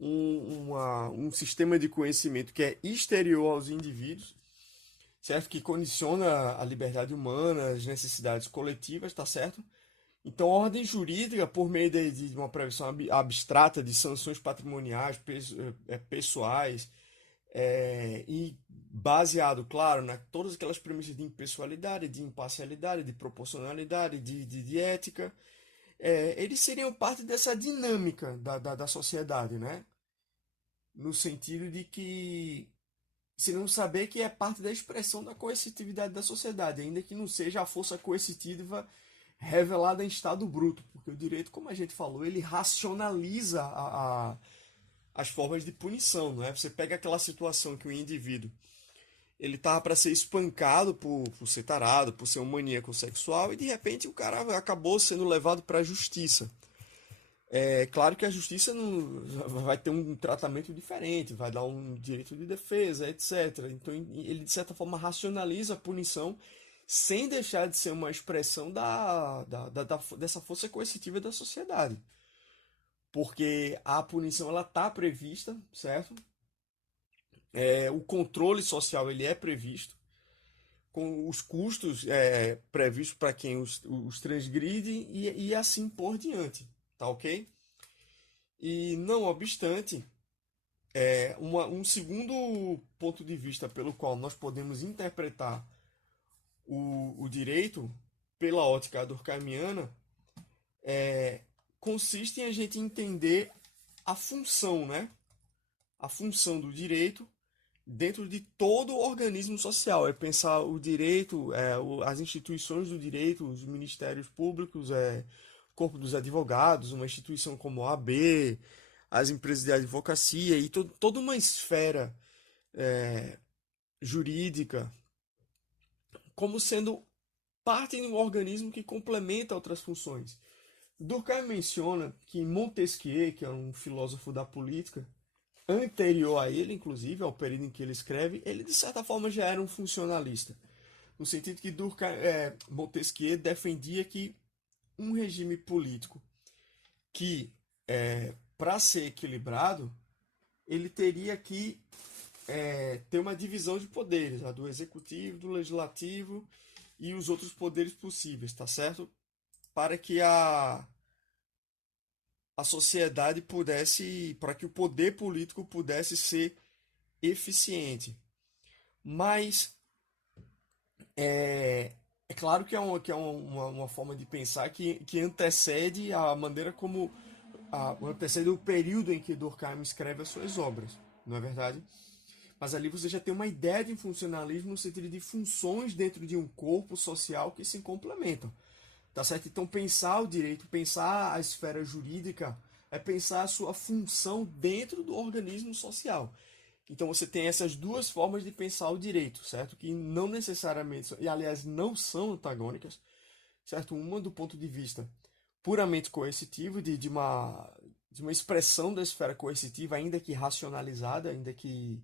Um sistema de conhecimento que é exterior aos indivíduos, certo? Que condiciona a liberdade humana, as necessidades coletivas, tá certo? Então, a ordem jurídica, por meio de uma previsão abstrata de sanções patrimoniais, pessoais, e baseado, claro, todas aquelas premissas de impessoalidade, de imparcialidade, de proporcionalidade, de ética, eles seriam parte dessa dinâmica da sociedade, né? No sentido de que se não saber que é parte da expressão da coercitividade da sociedade, ainda que não seja a força coercitiva revelada em estado bruto, porque o direito, como a gente falou, ele racionaliza as formas de punição, não é? Você pega aquela situação que o indivíduo ele tava para ser espancado por ser tarado, por ser um maníaco sexual, e de repente o cara acabou sendo levado para a justiça. É claro que a justiça não, vai ter um tratamento diferente, vai dar um direito de defesa, etc. Então ele, de certa forma, racionaliza a punição sem deixar de ser uma expressão dessa força coercitiva da sociedade. Porque a punição ela está prevista, certo? O controle social ele é previsto, com os custos previstos para quem os transgride e assim por diante, tá ok? E não obstante, um segundo ponto de vista pelo qual nós podemos interpretar o direito pela ótica durkheimiana consiste em a gente entender a função, né? A função do direito dentro de todo o organismo social. É pensar o direito, as instituições do direito, os ministérios públicos, Corpo dos Advogados, uma instituição como a OAB, as empresas de advocacia e toda uma esfera jurídica como sendo parte de um organismo que complementa outras funções. Durkheim menciona que Montesquieu, que é um filósofo da política, anterior a ele, inclusive, ao período em que ele escreve, ele de certa forma já era um funcionalista. No sentido que Montesquieu defendia que um regime político que, para ser equilibrado, ele teria que ter uma divisão de poderes, a do executivo, do legislativo e os outros poderes possíveis, tá certo? Para que a sociedade pudesse, para que o poder político pudesse ser eficiente. Mas é claro que uma forma de pensar que antecede a maneira como antecede o período em que Durkheim escreve as suas obras, não é verdade? Mas ali você já tem uma ideia de funcionalismo no sentido de funções dentro de um corpo social que se complementam. Tá certo? Então pensar o direito, pensar a esfera jurídica, é pensar a sua função dentro do organismo social. Então você tem essas duas formas de pensar o direito, certo? Que não necessariamente, e aliás não são antagônicas, certo? Uma do ponto de vista puramente coercitivo, de uma expressão da esfera coercitiva, ainda que racionalizada, ainda que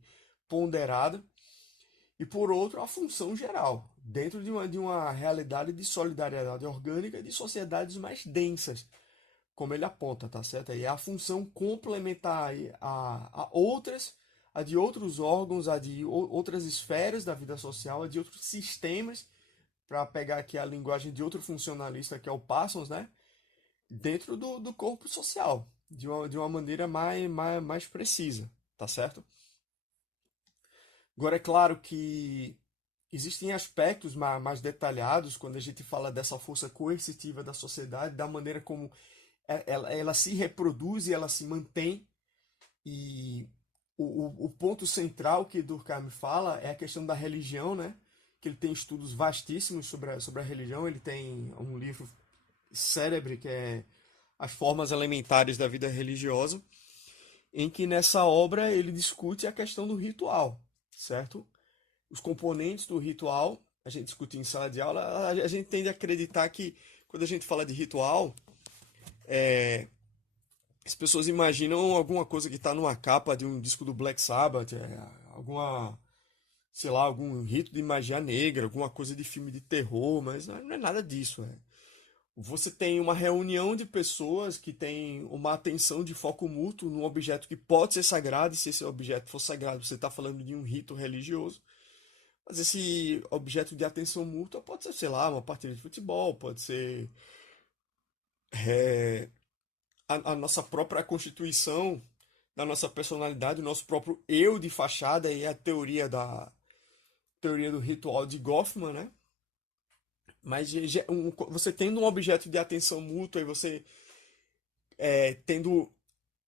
ponderada, e por outro, a função geral, dentro de uma realidade de solidariedade orgânica e de sociedades mais densas, como ele aponta, tá certo? E é a função complementar aí a outras, a de outros órgãos, a de outras esferas da vida social, a de outros sistemas, para pegar aqui a linguagem de outro funcionalista, que é o Parsons, né? Dentro do corpo social, de uma maneira mais precisa, tá certo? Agora, é claro que existem aspectos mais detalhados quando a gente fala dessa força coercitiva da sociedade, da maneira como ela se reproduz e ela se mantém. E o ponto central que Durkheim fala é a questão da religião, né? Que ele tem estudos vastíssimos sobre a religião. Ele tem um livro célebre que é As Formas Elementares da Vida Religiosa, em que nessa obra ele discute a questão do ritual, certo? Os componentes do ritual, a gente discute em sala de aula, a gente tende a acreditar que quando a gente fala de ritual, as pessoas imaginam alguma coisa que está numa capa de um disco do Black Sabbath, alguma, sei lá, algum rito de magia negra, alguma coisa de filme de terror, mas não é nada disso. Você tem uma reunião de pessoas que têm uma atenção de foco mútuo num objeto que pode ser sagrado, e se esse objeto for sagrado, você está falando de um rito religioso. Mas esse objeto de atenção mútua pode ser, sei lá, uma partida de futebol, pode ser é, a nossa própria constituição, da nossa personalidade, o nosso próprio eu de fachada, e a teoria do ritual de Goffman, né? Mas você tendo um objeto de atenção mútua e você tendo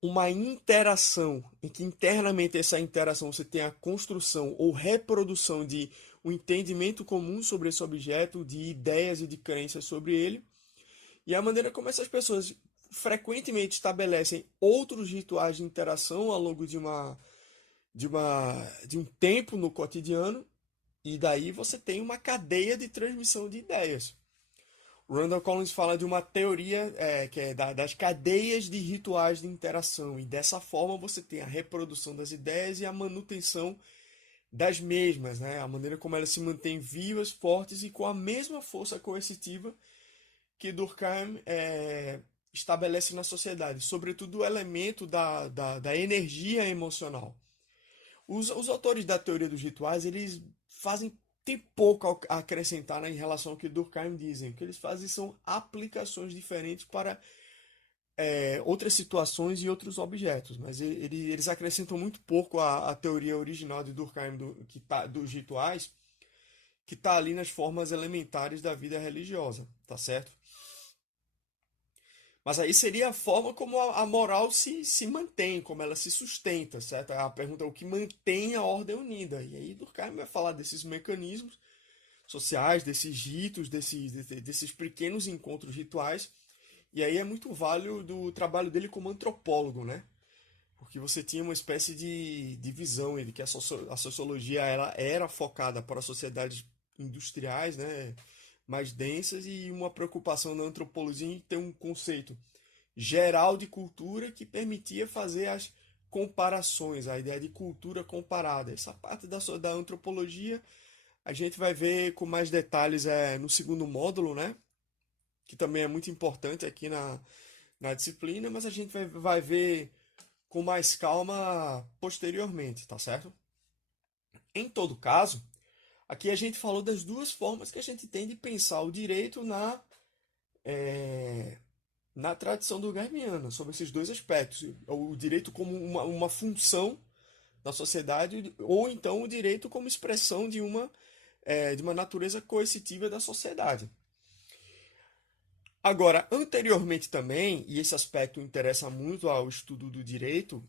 uma interação, em que internamente essa interação você tem a construção ou reprodução de um entendimento comum sobre esse objeto, de ideias e de crenças sobre ele, e a maneira como essas pessoas frequentemente estabelecem outros rituais de interação ao longo de um tempo no cotidiano, e daí você tem uma cadeia de transmissão de ideias. O Randall Collins fala de uma teoria que é das cadeias de rituais de interação, e dessa forma você tem a reprodução das ideias e a manutenção das mesmas, né? A maneira como elas se mantêm vivas, fortes e com a mesma força coercitiva que Durkheim estabelece na sociedade, sobretudo o elemento da energia emocional. Os autores da teoria dos rituais, eles tem pouco a acrescentar, né, em relação ao que Durkheim dizem. O que eles fazem são aplicações diferentes para outras situações e outros objetos, mas eles acrescentam muito pouco à teoria original de Durkheim dos rituais, que está ali nas formas elementares da vida religiosa, tá certo? Mas aí seria a forma como a moral se mantém, como ela se sustenta, certo? A pergunta é o que mantém a ordem unida. E aí Durkheim vai falar desses mecanismos sociais, desses ritos, desses pequenos encontros rituais. E aí é muito válido o trabalho dele como antropólogo, né? Porque você tinha uma espécie de visão de que a sociologia ela era focada para sociedades industriais, né? Mais densas, e uma preocupação na antropologia em ter um conceito geral de cultura que permitia fazer as comparações, a ideia de cultura comparada. Essa parte da antropologia a gente vai ver com mais detalhes no segundo módulo, né? Que também é muito importante aqui na disciplina, mas a gente vai ver com mais calma posteriormente, tá certo? Em todo caso, aqui a gente falou das duas formas que a gente tem de pensar o direito na tradição durkheimiana, sobre esses dois aspectos. O direito como uma função da sociedade, ou então o direito como expressão de uma natureza coercitiva da sociedade. Agora, anteriormente também, e esse aspecto interessa muito ao estudo do direito,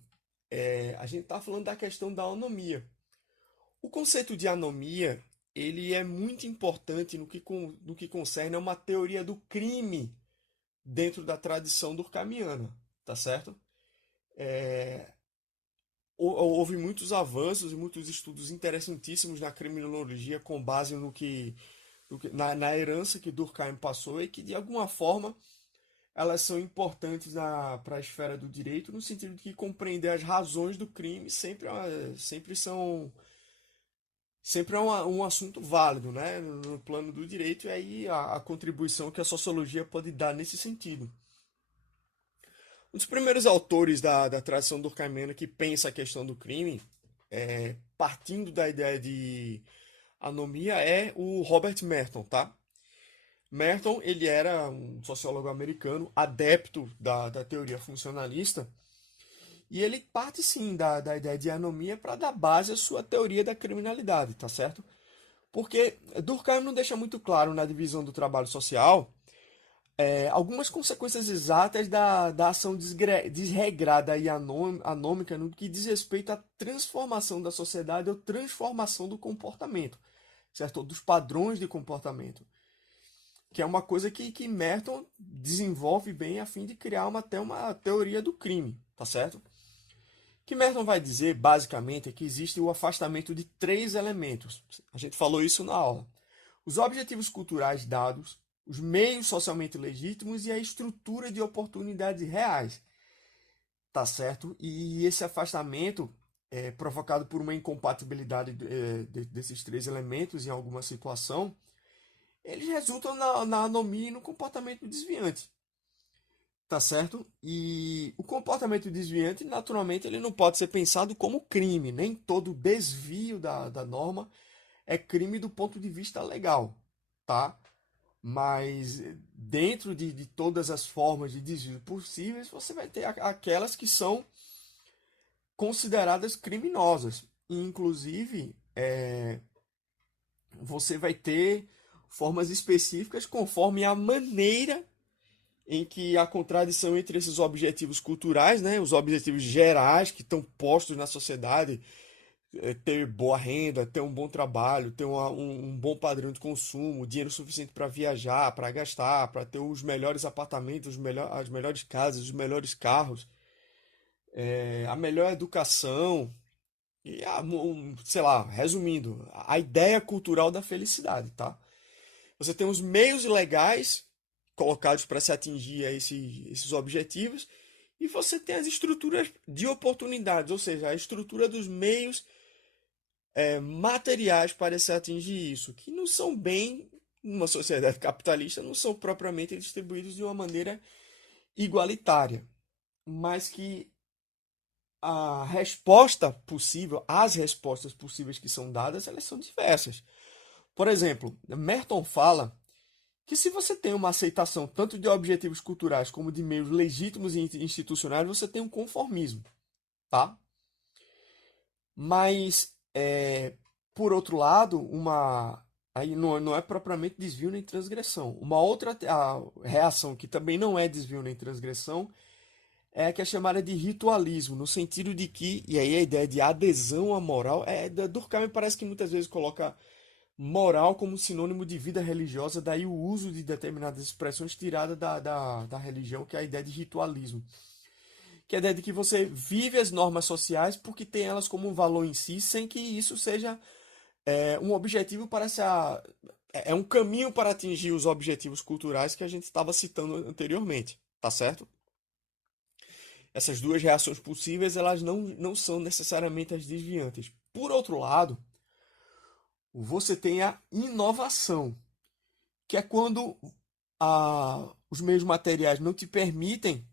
a gente está falando da questão da anomia. O conceito de anomia, ele é muito importante no que concerne a uma teoria do crime dentro da tradição durkheimiana, tá certo? Houve muitos avanços e muitos estudos interessantíssimos na criminologia com base na herança que Durkheim passou, e que de alguma forma elas são importantes para a esfera do direito, no sentido de que compreender as razões do crime sempre é um assunto válido, né, no plano do direito, e aí a contribuição que a sociologia pode dar nesse sentido. Um dos primeiros autores da tradição durkheimiana que pensa a questão do crime, partindo da ideia de anomia, é o Robert Merton, tá? Merton, ele era um sociólogo americano, adepto da teoria funcionalista, E ele parte sim da ideia de anomia para dar base à sua teoria da criminalidade, tá certo? Porque Durkheim não deixa muito claro na divisão do trabalho social algumas consequências exatas da ação desregrada e anômica no que diz respeito à transformação da sociedade ou transformação do comportamento, certo? Ou dos padrões de comportamento, que é uma coisa que Merton desenvolve bem a fim de criar até uma teoria do crime, tá certo? O que Merton vai dizer, basicamente, é que existe o afastamento de três elementos. A gente falou isso na aula. Os objetivos culturais dados, os meios socialmente legítimos e a estrutura de oportunidades reais, tá certo? E esse afastamento é provocado por uma incompatibilidade desses três elementos em alguma situação, eles resultam na anomia e no comportamento desviante, tá certo? E o comportamento desviante, naturalmente, ele não pode ser pensado como crime. Nem todo desvio da norma é crime do ponto de vista legal, tá? Mas dentro de todas as formas de desvio possíveis, você vai ter aquelas que são consideradas criminosas. E, inclusive, você vai ter formas específicas conforme a maneira em que a contradição entre esses objetivos culturais, né, os objetivos gerais que estão postos na sociedade, ter boa renda, ter um bom trabalho, ter um bom padrão de consumo, dinheiro suficiente para viajar, para gastar, para ter os melhores apartamentos, as melhores casas, os melhores carros, a melhor educação e, sei lá, resumindo, a ideia cultural da felicidade, tá? Você tem os meios legais colocados para se atingir esses objetivos e você tem as estruturas de oportunidades, ou seja, a estrutura dos meios materiais para se atingir isso, que não são bem, numa sociedade capitalista, não são propriamente distribuídos de uma maneira igualitária, mas que a resposta possível, as respostas possíveis que são dadas, elas são diversas. Por exemplo, Merton fala que se você tem uma aceitação tanto de objetivos culturais como de meios legítimos e institucionais, você tem um conformismo, tá? Mas, por outro lado, aí não é propriamente desvio nem transgressão. Uma outra reação que também não é desvio nem transgressão é a que é chamada de ritualismo, no sentido de que, e aí a ideia de adesão à moral, Durkheim parece que muitas vezes coloca moral como sinônimo de vida religiosa, daí o uso de determinadas expressões tiradas da religião, que é a ideia de ritualismo. Que é a ideia de que você vive as normas sociais porque tem elas como um valor em si, sem que isso seja um objetivo para é um caminho para atingir os objetivos culturais que a gente estava citando anteriormente, tá certo? Essas duas reações possíveis, elas não são necessariamente as desviantes. Por outro lado, você tem a inovação, que é quando os meios materiais não te permitem,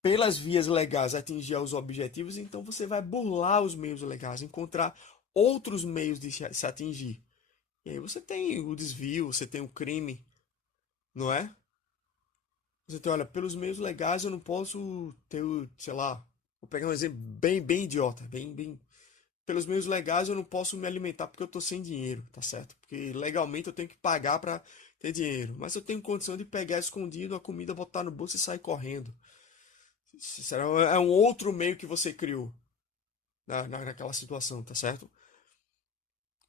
pelas vias legais, atingir os objetivos, então você vai burlar os meios legais, encontrar outros meios de se atingir. E aí você tem o desvio, você tem o crime, não é? Você tem, olha, pelos meios legais eu não posso ter, sei lá, vou pegar um exemplo bem idiota, bem. Pelos meios legais eu não posso me alimentar porque eu tô sem dinheiro, tá certo? Porque legalmente eu tenho que pagar para ter dinheiro. Mas eu tenho condição de pegar escondido a comida, botar no bolso e sair correndo. É um outro meio que você criou naquela situação, tá certo?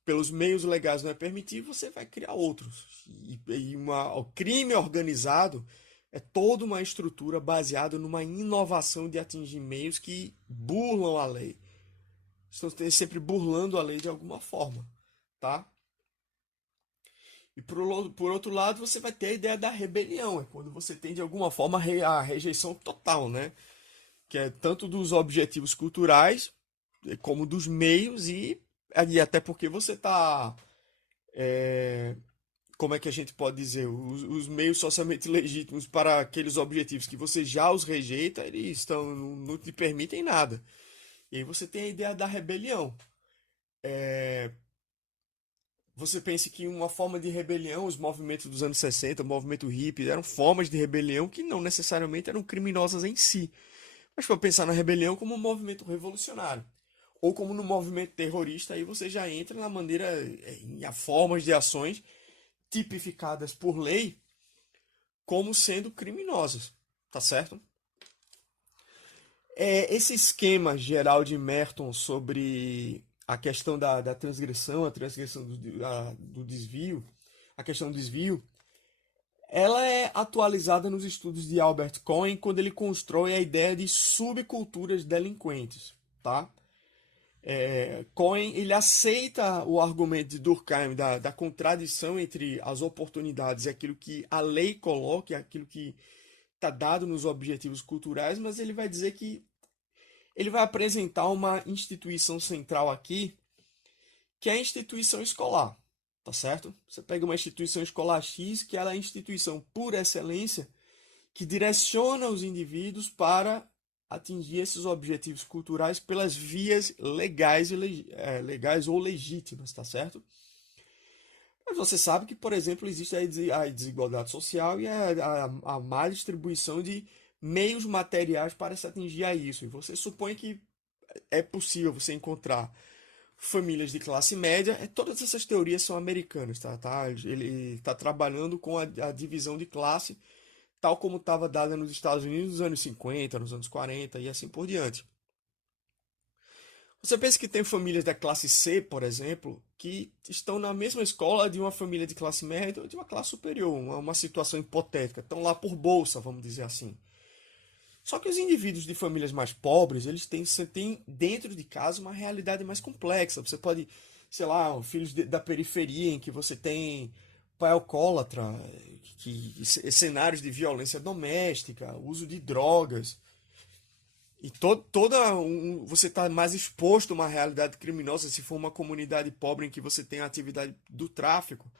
Pelos meios legais não é permitido, você vai criar outros. O crime organizado é toda uma estrutura baseada numa inovação de atingir meios que burlam a lei. Estão sempre burlando a lei de alguma forma, tá? E por outro lado, você vai ter a ideia da rebelião, é quando você tem de alguma forma a rejeição total, né? Que é tanto dos objetivos culturais como dos meios e até porque você está, como é que a gente pode dizer, os meios socialmente legítimos para aqueles objetivos que você já os rejeita, eles não te permitem nada. E aí você tem a ideia da rebelião. Você pensa que uma forma de rebelião, os movimentos dos anos 60, o movimento hippie, eram formas de rebelião que não necessariamente eram criminosas em si. Mas para pensar na rebelião como um movimento revolucionário, ou como no movimento terrorista, aí você já entra na maneira, em formas de ações tipificadas por lei como sendo criminosas, tá certo? Esse esquema geral de Merton sobre a questão da transgressão, a transgressão do desvio, a questão do desvio, ela é atualizada nos estudos de Albert Cohen quando ele constrói a ideia de subculturas delinquentes, tá? Cohen ele aceita o argumento de Durkheim da contradição entre as oportunidades e aquilo que a lei coloca, e aquilo que está dado nos objetivos culturais, mas ele vai dizer que ele vai apresentar uma instituição central aqui, que é a instituição escolar, tá certo? Você pega uma instituição escolar X, que ela é a instituição por excelência, que direciona os indivíduos para atingir esses objetivos culturais pelas vias legais, legais ou legítimas, tá certo? Mas você sabe que, por exemplo, existe a desigualdade social e a má distribuição de meios materiais para se atingir a isso. E você supõe que é possível você encontrar famílias de classe média. Todas essas teorias são americanas, tá? Ele está trabalhando com a divisão de classe, tal como estava dada nos Estados Unidos nos anos 50, nos anos 40 e assim por diante. Você pensa que tem famílias da classe C, por exemplo, que estão na mesma escola de uma família de classe média ou de uma classe superior, uma situação hipotética, estão lá por bolsa, vamos dizer assim. Só que os indivíduos de famílias mais pobres, eles têm dentro de casa uma realidade mais complexa. Você pode, sei lá, filhos da periferia em que você tem pai alcoólatra, cenários de violência doméstica, uso de drogas. E você está mais exposto a uma realidade criminosa se for uma comunidade pobre em que você tem a atividade do tráfico.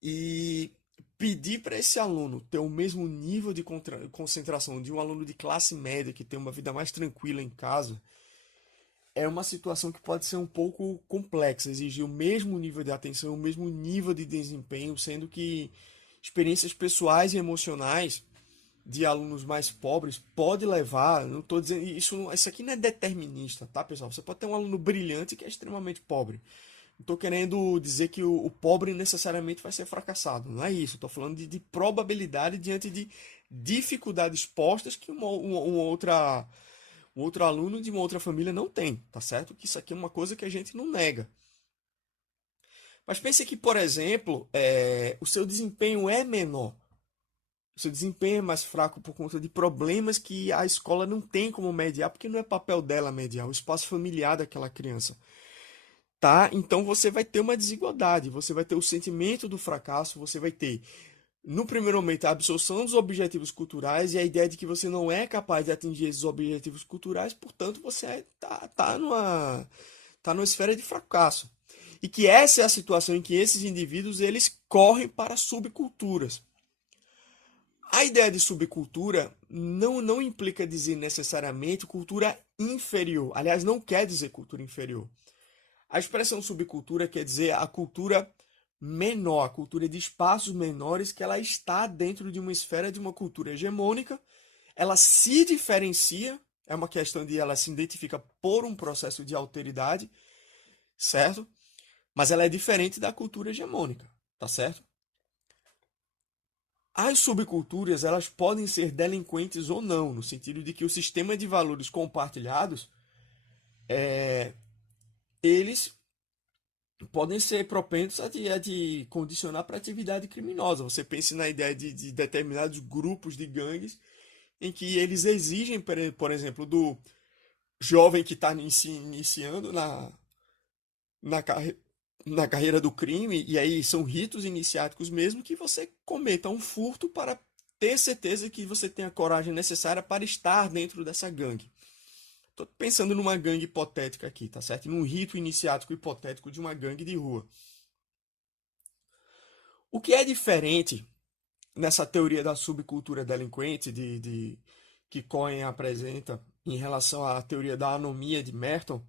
E pedir para esse aluno ter o mesmo nível de concentração de um aluno de classe média que tem uma vida mais tranquila em casa é uma situação que pode ser um pouco complexa, exigir o mesmo nível de atenção, o mesmo nível de desempenho, sendo que experiências pessoais e emocionais de alunos mais pobres pode levar, não estou dizendo isso aqui não é determinista, tá, pessoal? Você pode ter um aluno brilhante que é extremamente pobre. Não estou querendo dizer que o pobre necessariamente vai ser fracassado. Não é isso. Estou falando de probabilidade diante de dificuldades postas que um outro aluno de uma outra família não tem. Tá certo? Que isso aqui é uma coisa que a gente não nega. Mas pense que, por exemplo, o seu desempenho é menor. O seu desempenho é mais fraco por conta de problemas que a escola não tem como mediar, porque não é papel dela mediar, é o espaço familiar daquela criança. Tá? Então você vai ter uma desigualdade, você vai ter o sentimento do fracasso, você vai ter, no primeiro momento, a absorção dos objetivos culturais e a ideia de que você não é capaz de atingir esses objetivos culturais, portanto você tá numa esfera de fracasso. E que essa é a situação em que esses indivíduos eles correm para subculturas. A ideia de subcultura não implica dizer necessariamente cultura inferior. Aliás, não quer dizer cultura inferior. A expressão subcultura quer dizer a cultura menor, a cultura de espaços menores que ela está dentro de uma esfera de uma cultura hegemônica, ela se diferencia, é uma questão de ela se identifica por um processo de alteridade, certo? Mas ela é diferente da cultura hegemônica, tá certo? As subculturas, elas podem ser delinquentes ou não, no sentido de que o sistema de valores compartilhados, eles podem ser propensos a te condicionar para atividade criminosa. Você pense na ideia de determinados grupos de gangues em que eles exigem, por exemplo, do jovem que está se iniciando na, carre- na carreira do crime, e aí são ritos iniciáticos mesmo, que você cometa um furto para ter certeza que você tem a coragem necessária para estar dentro dessa gangue. Tô pensando numa gangue hipotética aqui, tá certo? Num rito iniciático hipotético de uma gangue de rua. O que é diferente nessa teoria da subcultura delinquente que Cohen apresenta em relação à teoria da anomia de Merton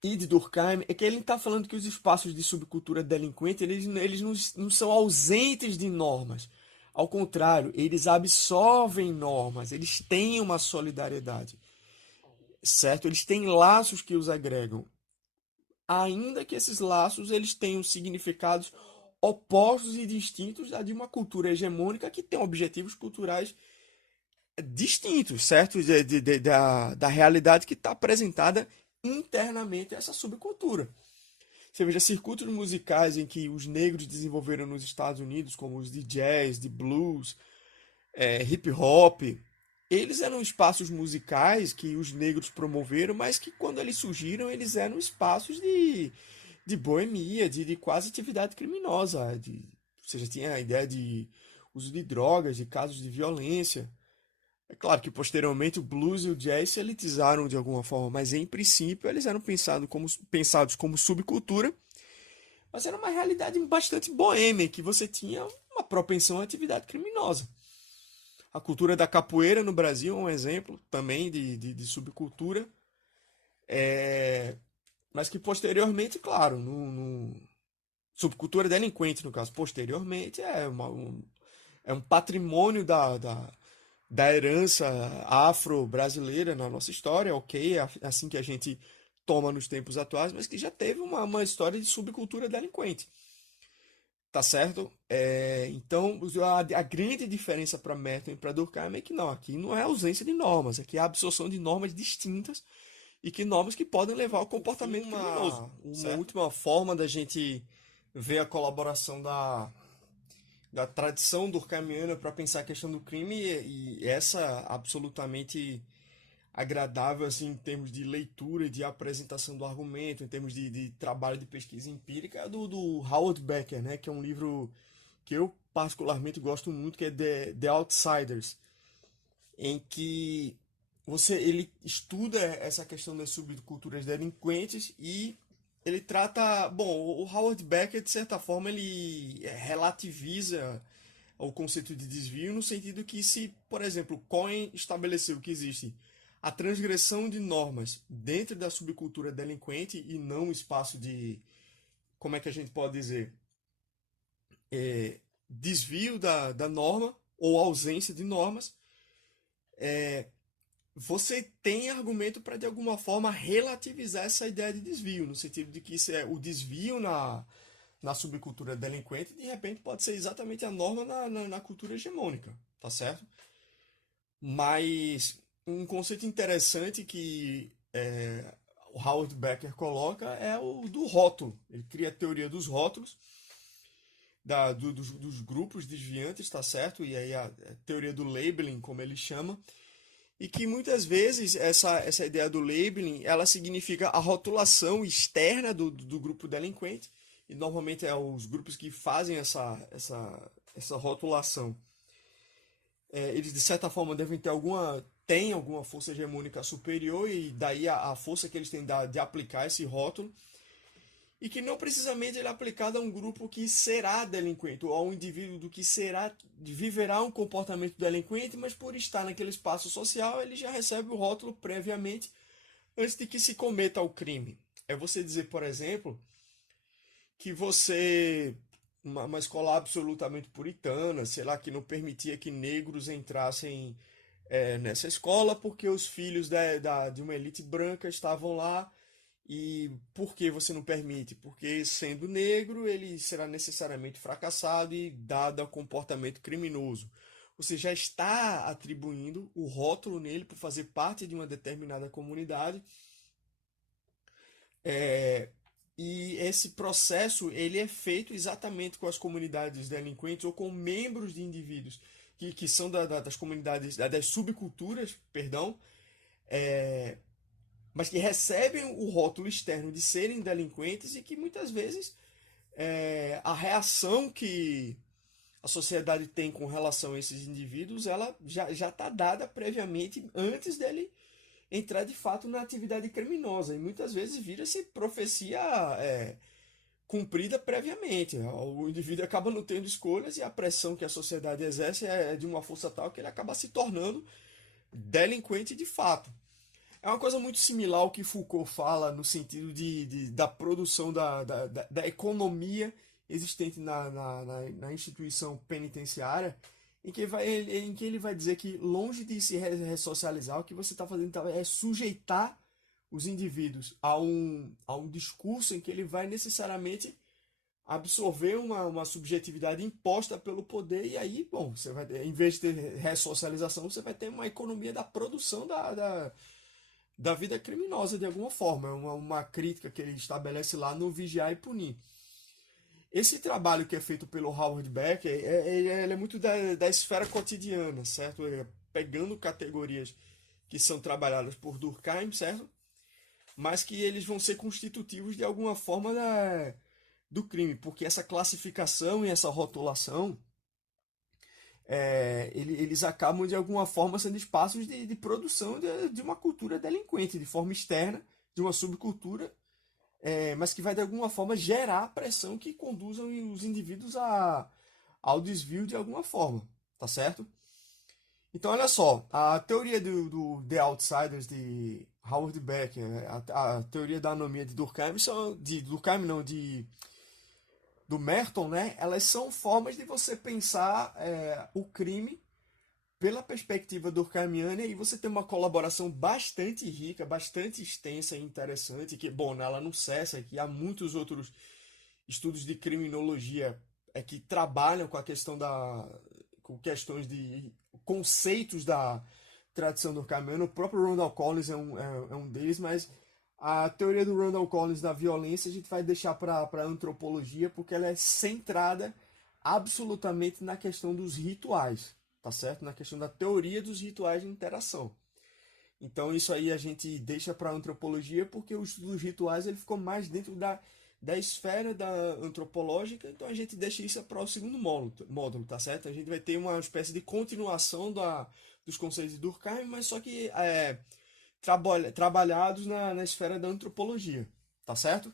e de Durkheim é que ele está falando que os espaços de subcultura delinquente eles não são ausentes de normas. Ao contrário, eles absorvem normas, eles têm uma solidariedade, certo? Eles têm laços que os agregam, ainda que esses laços eles tenham significados opostos e distintos da de uma cultura hegemônica que tem objetivos culturais distintos, certo? Da realidade que está apresentada internamente a essa subcultura. Você veja circuitos musicais em que os negros desenvolveram nos Estados Unidos, como os de jazz, de blues, hip hop, eles eram espaços musicais que os negros promoveram, mas que quando eles surgiram, eles eram espaços de boemia, de quase atividade criminosa. Você já tinha a ideia de uso de drogas, de casos de violência. É claro que posteriormente o blues e o jazz se elitizaram de alguma forma, mas em princípio eles eram pensados como subcultura, mas era uma realidade bastante boêmia, que você tinha uma propensão à atividade criminosa. A cultura da capoeira no Brasil é um exemplo também de subcultura, é, mas que posteriormente, claro, subcultura delinquente, no caso, posteriormente é um patrimônio da herança afro-brasileira na nossa história, ok, é assim que a gente toma nos tempos atuais, mas que já teve uma história de subcultura delinquente. Tá certo? Então, a grande diferença para Merton e para Durkheim é que não, aqui não é ausência de normas, aqui é a absorção de normas distintas e que normas que podem levar ao comportamento criminoso, Uma certo? última forma da gente ver a colaboração da tradição durkheimiana para pensar a questão do crime e essa absolutamente agradável assim em termos de leitura e de apresentação do argumento, em termos de trabalho de pesquisa empírica, é do Howard Becker, né, que é um livro que eu particularmente gosto muito, que é The Outsiders, em que ele estuda essa questão das subculturas delinquentes e ele trata, bom, o Howard Becker de certa forma ele relativiza o conceito de desvio no sentido que se, por exemplo, Cohen estabeleceu que existe a transgressão de normas dentro da subcultura delinquente e não um espaço de, como é que a gente pode dizer, desvio da norma ou ausência de normas, você tem argumento para de alguma forma relativizar essa ideia de desvio, no sentido de que isso é o desvio na subcultura delinquente, de repente pode ser exatamente a norma na cultura hegemônica, tá certo? Mas um conceito interessante que o Howard Becker coloca é o do rótulo. Ele cria a teoria dos rótulos, dos grupos desviantes, tá certo? E aí a teoria do labeling, como ele chama, e que muitas vezes essa ideia do labeling, ela significa a rotulação externa do grupo delinquente, e normalmente é os grupos que fazem essa rotulação. Eles de certa forma devem ter tem alguma força hegemônica superior, e daí a força que eles têm de aplicar esse rótulo, e que não precisamente ele é aplicado a um grupo que será delinquente, ou a um indivíduo do que viverá um comportamento delinquente, mas por estar naquele espaço social, ele já recebe o rótulo previamente, antes de que se cometa o crime. É você dizer, por exemplo, que uma escola absolutamente puritana, sei lá, que não permitia que negros entrassem nessa escola porque os filhos de uma elite branca estavam lá. E por que você não permite? Porque sendo negro, ele será necessariamente fracassado e dado ao comportamento criminoso. Você já está atribuindo o rótulo nele por fazer parte de uma determinada comunidade. é, e esse processo ele é feito exatamente com as comunidades delinquentes ou com membros de indivíduos que são das comunidades, das subculturas, perdão, mas que recebem o rótulo externo de serem delinquentes e que muitas vezes a reação que a sociedade tem com relação a esses indivíduos, ela já está dada previamente antes dele entrar de fato na atividade criminosa. E muitas vezes vira-se profecia cumprida previamente. O indivíduo acaba não tendo escolhas e a pressão que a sociedade exerce é de uma força tal que ele acaba se tornando delinquente de fato. É uma coisa muito similar ao que Foucault fala no sentido da produção da economia existente na instituição penitenciária, em que ele vai dizer que, longe de se ressocializar, o que você está fazendo é sujeitar os indivíduos a um discurso em que ele vai necessariamente absorver uma subjetividade imposta pelo poder, e aí, bom, você vai, em vez de ter ressocialização, você vai ter uma economia da produção da vida criminosa de alguma forma. É uma crítica que ele estabelece lá no Vigiar e Punir. Esse trabalho que é feito pelo Howard Beck, ele é muito da esfera cotidiana, certo? Pegando categorias que são trabalhadas por Durkheim, certo? Mas que eles vão ser constitutivos de alguma forma do crime, porque essa classificação e essa rotulação, eles acabam de alguma forma sendo espaços de produção de uma cultura delinquente, de forma externa, de uma subcultura, mas que vai de alguma forma gerar pressão que conduzam os indivíduos ao desvio de alguma forma, tá certo? Então, olha só, a teoria do The Outsiders de Howard Beck, a teoria da anomia de Durkheim, de Durkheim não, do Merton, né? Elas são formas de você pensar o crime pela perspectiva durkheimiana e você tem uma colaboração bastante rica, bastante extensa e interessante, que, bom, ela não cessa, que há muitos outros estudos de criminologia que trabalham com a questão com questões de conceitos da tradição durkheimiana. O próprio Randall Collins é um deles, mas a teoria do Randall Collins da violência a gente vai deixar para a antropologia, porque ela é centrada absolutamente na questão dos rituais, tá certo? Na questão da teoria dos rituais de interação. Então isso aí a gente deixa para a antropologia, porque o estudo dos rituais ele ficou mais dentro da esfera da antropológica, então a gente deixa isso para o segundo módulo, tá certo? A gente vai ter uma espécie de continuação dos conceitos de Durkheim, mas só que trabalhados na esfera da antropologia, tá certo?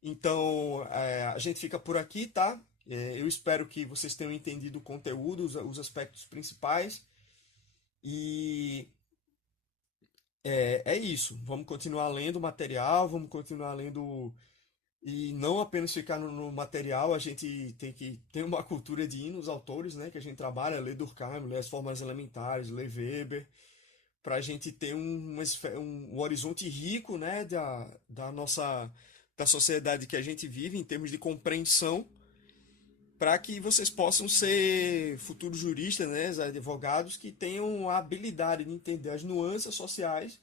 Então, a gente fica por aqui, tá? Eu espero que vocês tenham entendido o conteúdo, os aspectos principais. E é isso. Vamos continuar lendo o material, vamos continuar lendo. E não apenas ficar no material, a gente tem que ter uma cultura de ir nos autores, né? Que a gente trabalha, ler Durkheim, ler as formas elementares, ler Weber, para a gente ter um horizonte rico, né? Da sociedade que a gente vive, em termos de compreensão, para que vocês possam ser futuros juristas, né, advogados que tenham a habilidade de entender as nuances sociais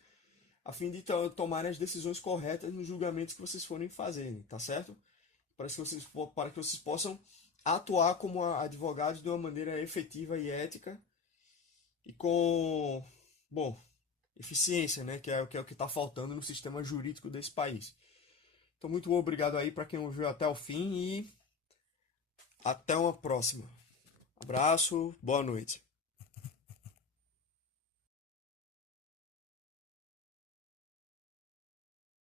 a fim de tomarem as decisões corretas nos julgamentos que vocês forem fazerem, tá certo? Para que vocês possam atuar como advogados de uma maneira efetiva e ética e com, bom, eficiência, né, que é o que está faltando no sistema jurídico desse país. Então, muito obrigado aí para quem ouviu até o fim e até uma próxima. Abraço, boa noite.